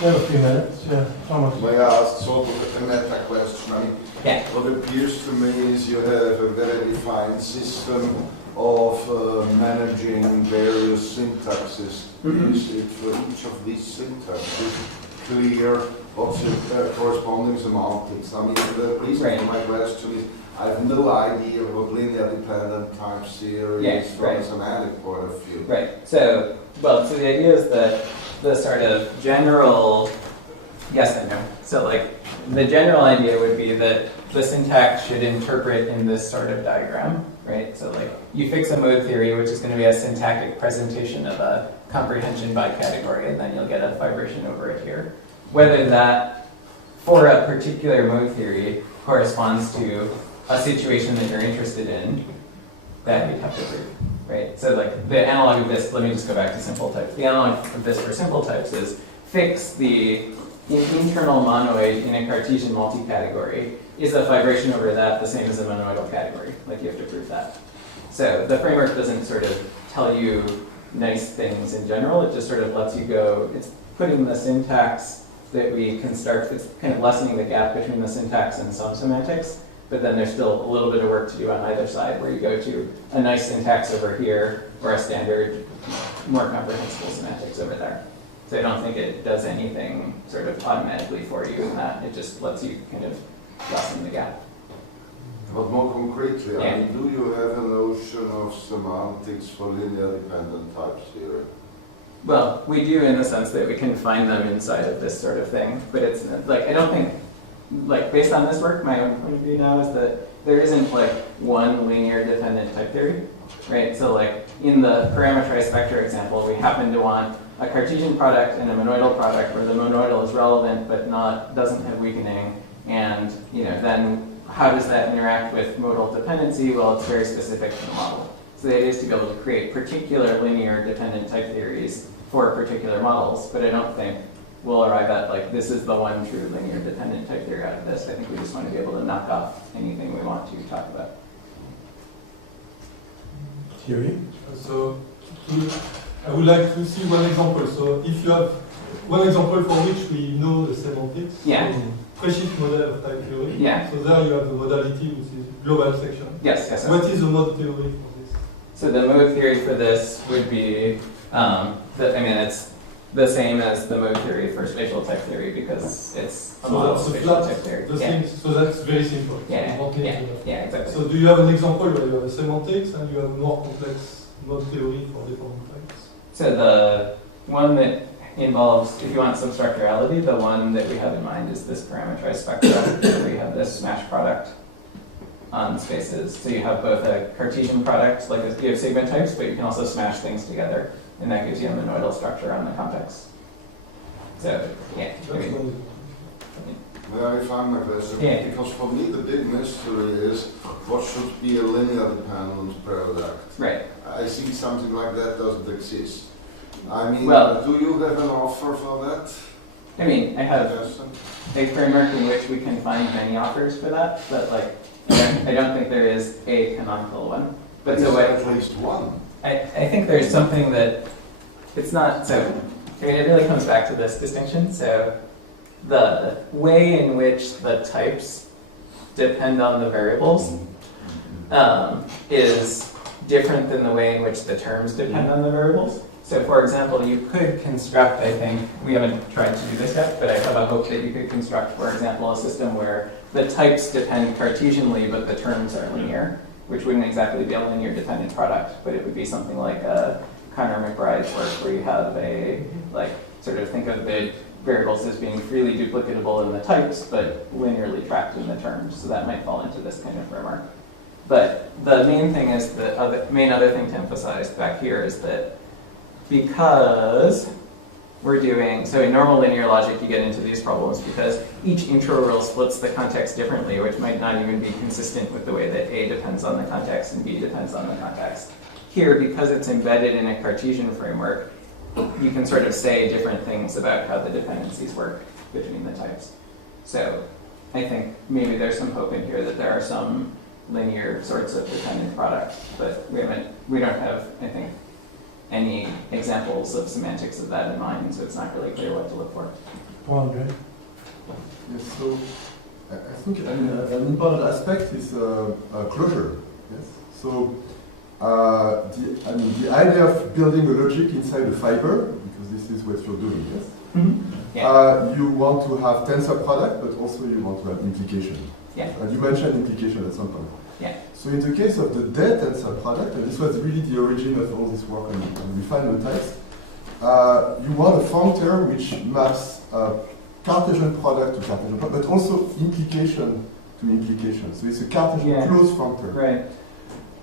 We have a few minutes. Thomas. May I ask sort of a meta question? I mean, Yeah. what appears to me is you have a very defined system of managing various syntaxes. Is it for each of these syntaxes clear what's the corresponding semantics? I mean, the reason for my question is I have no idea what linear dependent type theory is from a semantic point of view. Right. So the idea is that the sort of general, yes and no. So like the general idea would be that the syntax should interpret in this sort of diagram, right? So like you fix a mode theory, which is going to be a syntactic presentation of a comprehension by category, and then you'll get a fibration over it here. Whether that, for a particular mode theory, corresponds to a situation that you're interested in, that you'd have to prove. Right? So like the analog of this, let me just go back to simple types. The analog of this for simple types is fix the internal monoid in a Cartesian multi-category. Is a fibration over that the same as a monoidal category? Like you have to prove that. So the framework doesn't sort of tell you nice things in general, it just sort of lets you go, it's putting the syntax that we can start, it's kind of lessening the gap between the syntax and some semantics. But then there's still a little bit of work to do on either side, where you go to a nice syntax over here, or a standard, more comprehensible semantics over there. So I don't think it does anything sort of automatically for you in that. It just lets you kind of lessen the gap. But more concretely, Yeah. I mean, do you have a notion of semantics for linear dependent type theory? Well, we do in the sense that we can find them inside of this sort of thing. But it's like, I don't think, like based on this work, my own point of view now is that there isn't like one linear dependent type theory, right? So like in the parametrized spectra example, we happen to want a Cartesian product and a monoidal product where the monoidal is relevant but doesn't have weakening, and then how does that interact with modal dependency? Well, it's very specific to the model. So the idea is to be able to create particular linear dependent type theories for particular models, but I don't think we'll arrive at like this is the one true linear dependent type theory out of this. I think we just want to be able to knock off anything we want to talk about. Thierry? So I would like to see one example. So if you have one example for which we know the semantics, Yeah. so pre-shift model of type theory. Yeah. So there you have the modality, which is global section. Yes. What is the mode theory for this? So the mode theory for this would be, it's the same as the mode theory for spatial type theory because it's a model of spatial type theory. So that's very simple. Yeah. So Yeah, exactly. So do you have an example where you have a semantics and you have more complex mode theory for different types? So the one that involves, if you want substructurality, the one that we have in mind is this parametrized spectra, where you have this smash product on spaces. So you have both a Cartesian product, like you have segment types, but you can also smash things together, and that gives you a monoidal structure on the convex. So, yeah. May I refine my question? Yeah. Because for me the big mystery is what should be a linear dependent product. Right. I see something like that doesn't exist. I mean, Well, do you have an offer for that? I mean, I have Justin? a framework in which we can find many offers for that, but like, I don't think there is a canonical one. But Is so there what, at least one? I think there's something that it's not, so I mean, it really comes back to this distinction. So the way in which the types depend on the variables is different than the way in which the terms depend on the variables. So for example, you could construct, I think, we haven't tried to do this yet, but I have a hope that you could construct, for example, a system where the types depend Cartesianly, but the terms are linear, which wouldn't exactly be a linear dependent product, but it would be something like a Conner-McBride's work where you have a, like, sort of think of the variables as being freely duplicatable in the types, but linearly tracked in the terms. So that might fall into this kind of framework. But the main thing is, the main other thing to emphasize back here is that because we're doing, so in normal linear logic you get into these problems because each integral splits the context differently, which might not even be consistent with the way that A depends on the context and B depends on the context. Here, because it's embedded in a Cartesian framework, you can sort of say different things about how the dependencies work between the types. So I think maybe there's some hope in here that there are some linear sorts of dependent products, but we don't have, I think, any examples of semantics of that in mind, so it's not really clear what to look for. Well, okay. Yes, so I think an important aspect is closure. Yes. So the idea of building a logic inside a fiber, because this is what you're doing. Yes. Mm-hmm. Yeah. You want to have tensor product, but also you want to have implication. Yeah. You mentioned implication at some point. Yeah. So in the case of the dead tensor product, and this was really the origin of all this work on refinement types, you want a functor which maps Cartesian product to Cartesian product, but also implication to implication. So it's a Cartesian closed functor. Right.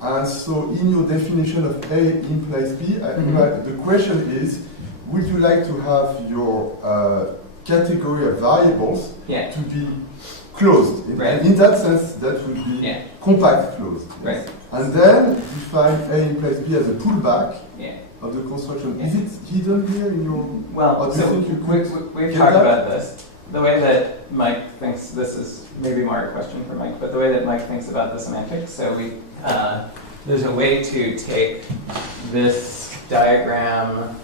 And so in your definition of A implies B, the question is, would you like to have your category of variables to be closed? Right. In that sense, that would be compact closed. Right. And then define A implies B as a pullback of the construction. Yeah. Is it hidden here in your... Well, so we've talked about this. The way that Mike thinks, this is maybe more a question for Mike, but the way that Mike thinks about the semantics, so there's a way to take this diagram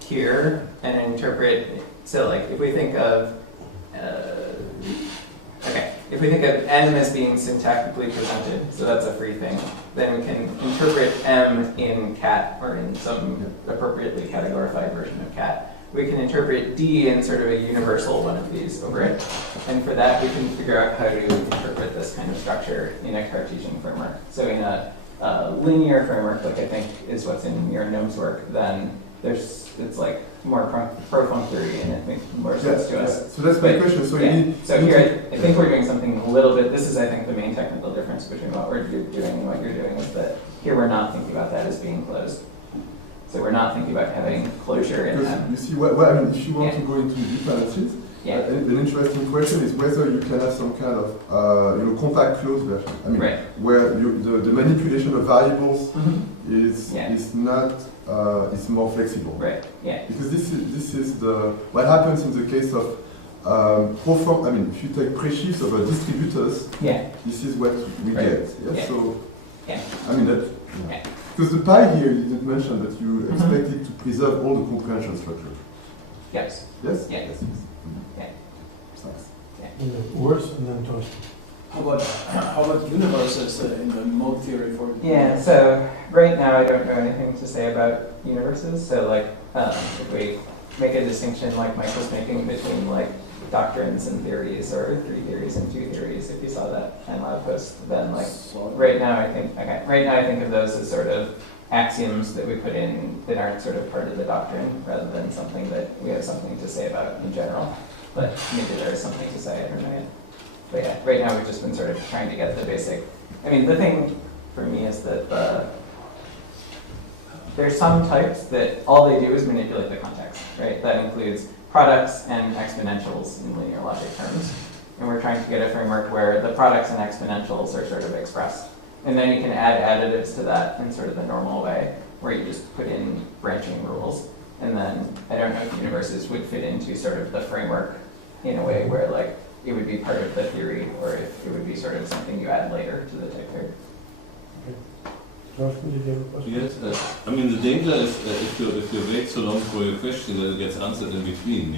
here and interpret, so like if we think of, if we think of M as being syntactically presented, so that's a free thing, then we can interpret M in cat, or in some appropriately categorified version of cat. We can interpret D in sort of a universal one of these over it. And for that, we can figure out how to interpret this kind of structure in a Cartesian framework. So in a linear framework, like I think is what's in your GNOME's work, then it's like more perfunctory and I think more sense to us. So that's my question. So, so here, I think we're doing something a little bit, this is I think the main technical difference between what we're doing and what you're doing is that here we're not thinking about that as being closed. So we're not thinking about having closure in them. You see, if you want to go into dependencies, an interesting question is whether you can have some kind of compact closed version. I mean, where the manipulation of variables is not is more flexible. Right. Yeah. Because this is what happens in the case of if you take preshifts over distributors, this is what we get. Yeah? So I mean that. Because the pi here, you didn't mention that you expected to preserve all the comprehension structure. Yes. Yes? Yes. Thanks. Words and then toast. How about universes in the mode theory for? Yeah. So right now I don't know anything to say about universes. So like if we make a distinction like Mike was making between like doctrines and theories, or 3 theories and 2 theories, if you saw that MLab post, then like right now I think of those as sort of axioms that we put in that aren't sort of part of the doctrine, rather than something that we have something to say about in general. But maybe there is something to say, I don't know yet. But yeah, right now we've just been sort of trying to get the basic. I mean, the thing for me is that there's some types that all they do is manipulate the context, right? That includes products and exponentials in linear logic terms. And we're trying to get a framework where the products and exponentials are sort of expressed. And then you can add additives to that in sort of the normal way, where you just put in branching rules. And then I don't know if universes would fit into sort of the framework in a way where like it would be part of the theory, or if it would be sort of something you add later to the type theory. Josh, did you have a question? Yes, I mean the danger is if you wait so long for your question that it gets answered in between,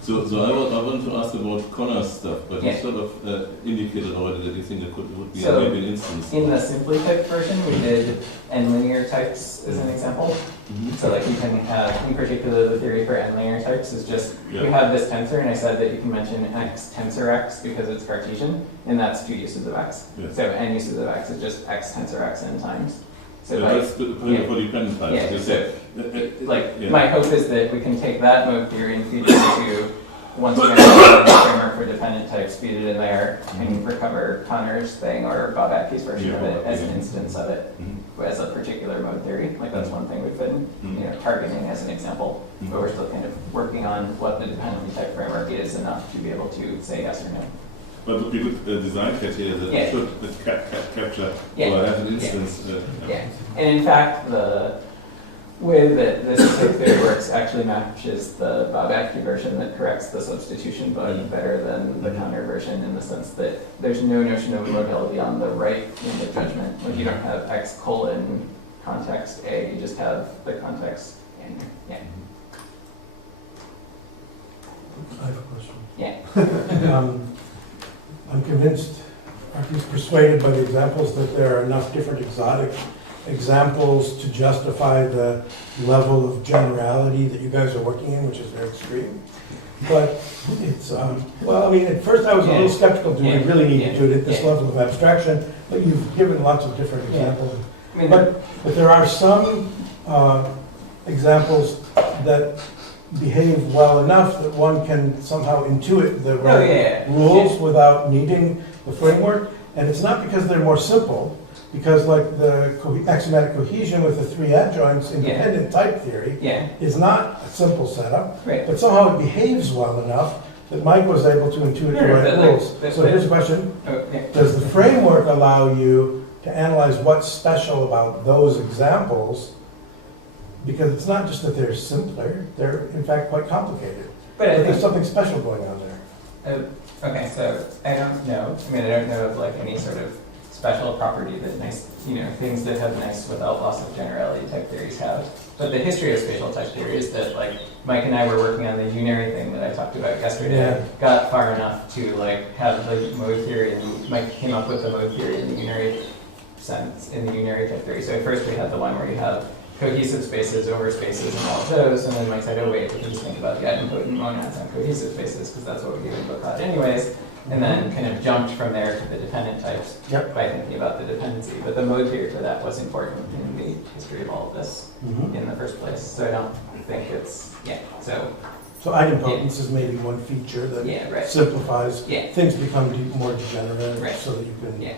So I want to ask about Connor's stuff, but you sort of indicated already that you think it would be maybe an instance. In the simply typed version, we did n-linear types as an example. So like you can have, in particular, the theory for n-linear types is just, you have this tensor, and I said that you can mention x tensor x because it's Cartesian, and that's 2 uses of x. So n uses of x is just x tensor x n times. So that's for dependent types. My hope is that we can take that mode theory and feed it into, once we have the framework for dependent types, feed it in there and recover Connor's thing or Bob Atke's version of it as an instance of it, as a particular mode theory. Like that's one thing we've been targeting as an example, but we're still kind of working on what the dependency type framework is enough to be able to say yes or no. But it would be good design criteria that should capture or have an instance. And in fact, the way that this type theory works actually matches the Bob Atke version that corrects the substitution bug better than the Connor version, in the sense that there's no notion of modality on the right in the judgment. Like you don't have x colon context A, you just have the context N. I have a question. Yeah. I'm convinced, at least persuaded by the examples, that there are enough different exotic examples to justify the level of generality that you guys are working in, which is very extreme. But it's, well, I mean, at first I was a little skeptical, do we really need to do it at this level of abstraction? But you've given lots of different examples. But there are some examples that behave well enough that one can somehow intuit the right rules without needing the framework. And it's not because they're more simple, because like the axiomatic cohesion with the 3 adjoints independent type theory is not a simple setup, but somehow it behaves well enough that Mike was able to intuit the right rules. So here's a question. Does the framework allow you to analyze what's special about those examples? Because it's not just that they're simpler, they're in fact quite complicated. But there's something special going on there. Okay, so I don't know. I mean, I don't know of like any sort of special property that nice, things that have nice without loss of generality type theories have. But the history of spatial type theory is that like Mike and I were working on the Unary thing that I talked about yesterday. Got far enough to like have the mode theory, and Mike came up with the mode theory in the Unary sense, in the Unary type theory. So at first we had the one where you have cohesive spaces over spaces and all of those, and then Mike said, oh wait, we can just think about the idempotent monads on cohesive spaces because that's what we do in Licata anyways, and then kind of jumped from there to the dependent types by thinking about the dependency. But the mode theory for that was important in the history of all of this in the first place. So I don't think it's, So idempotence is maybe one feature that simplifies, things become more degenerate so that you can...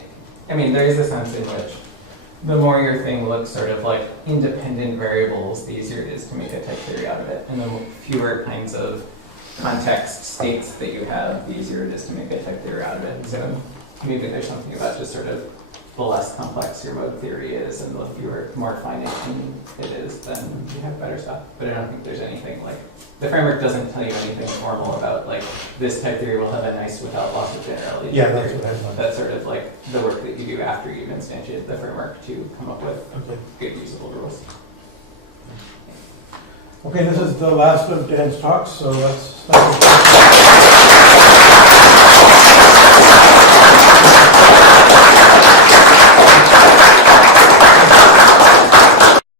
I mean, there is a sense in which the more your thing looks sort of like independent variables, the easier it is to make a type theory out of it. And the fewer kinds of context states that you have, the easier it is to make a type theory out of it. So maybe there's something about just sort of the less complex your mode theory is and the more finite it is, then you have better stuff. But I don't think there's anything like, the framework doesn't tell you anything formal about like, this type theory will have a nice without loss of generality. That's what I thought. That's sort of like the work that you do after you've instantiated the framework to come up with good usable rules. Okay, this is the last of Dan's talks, so let's start.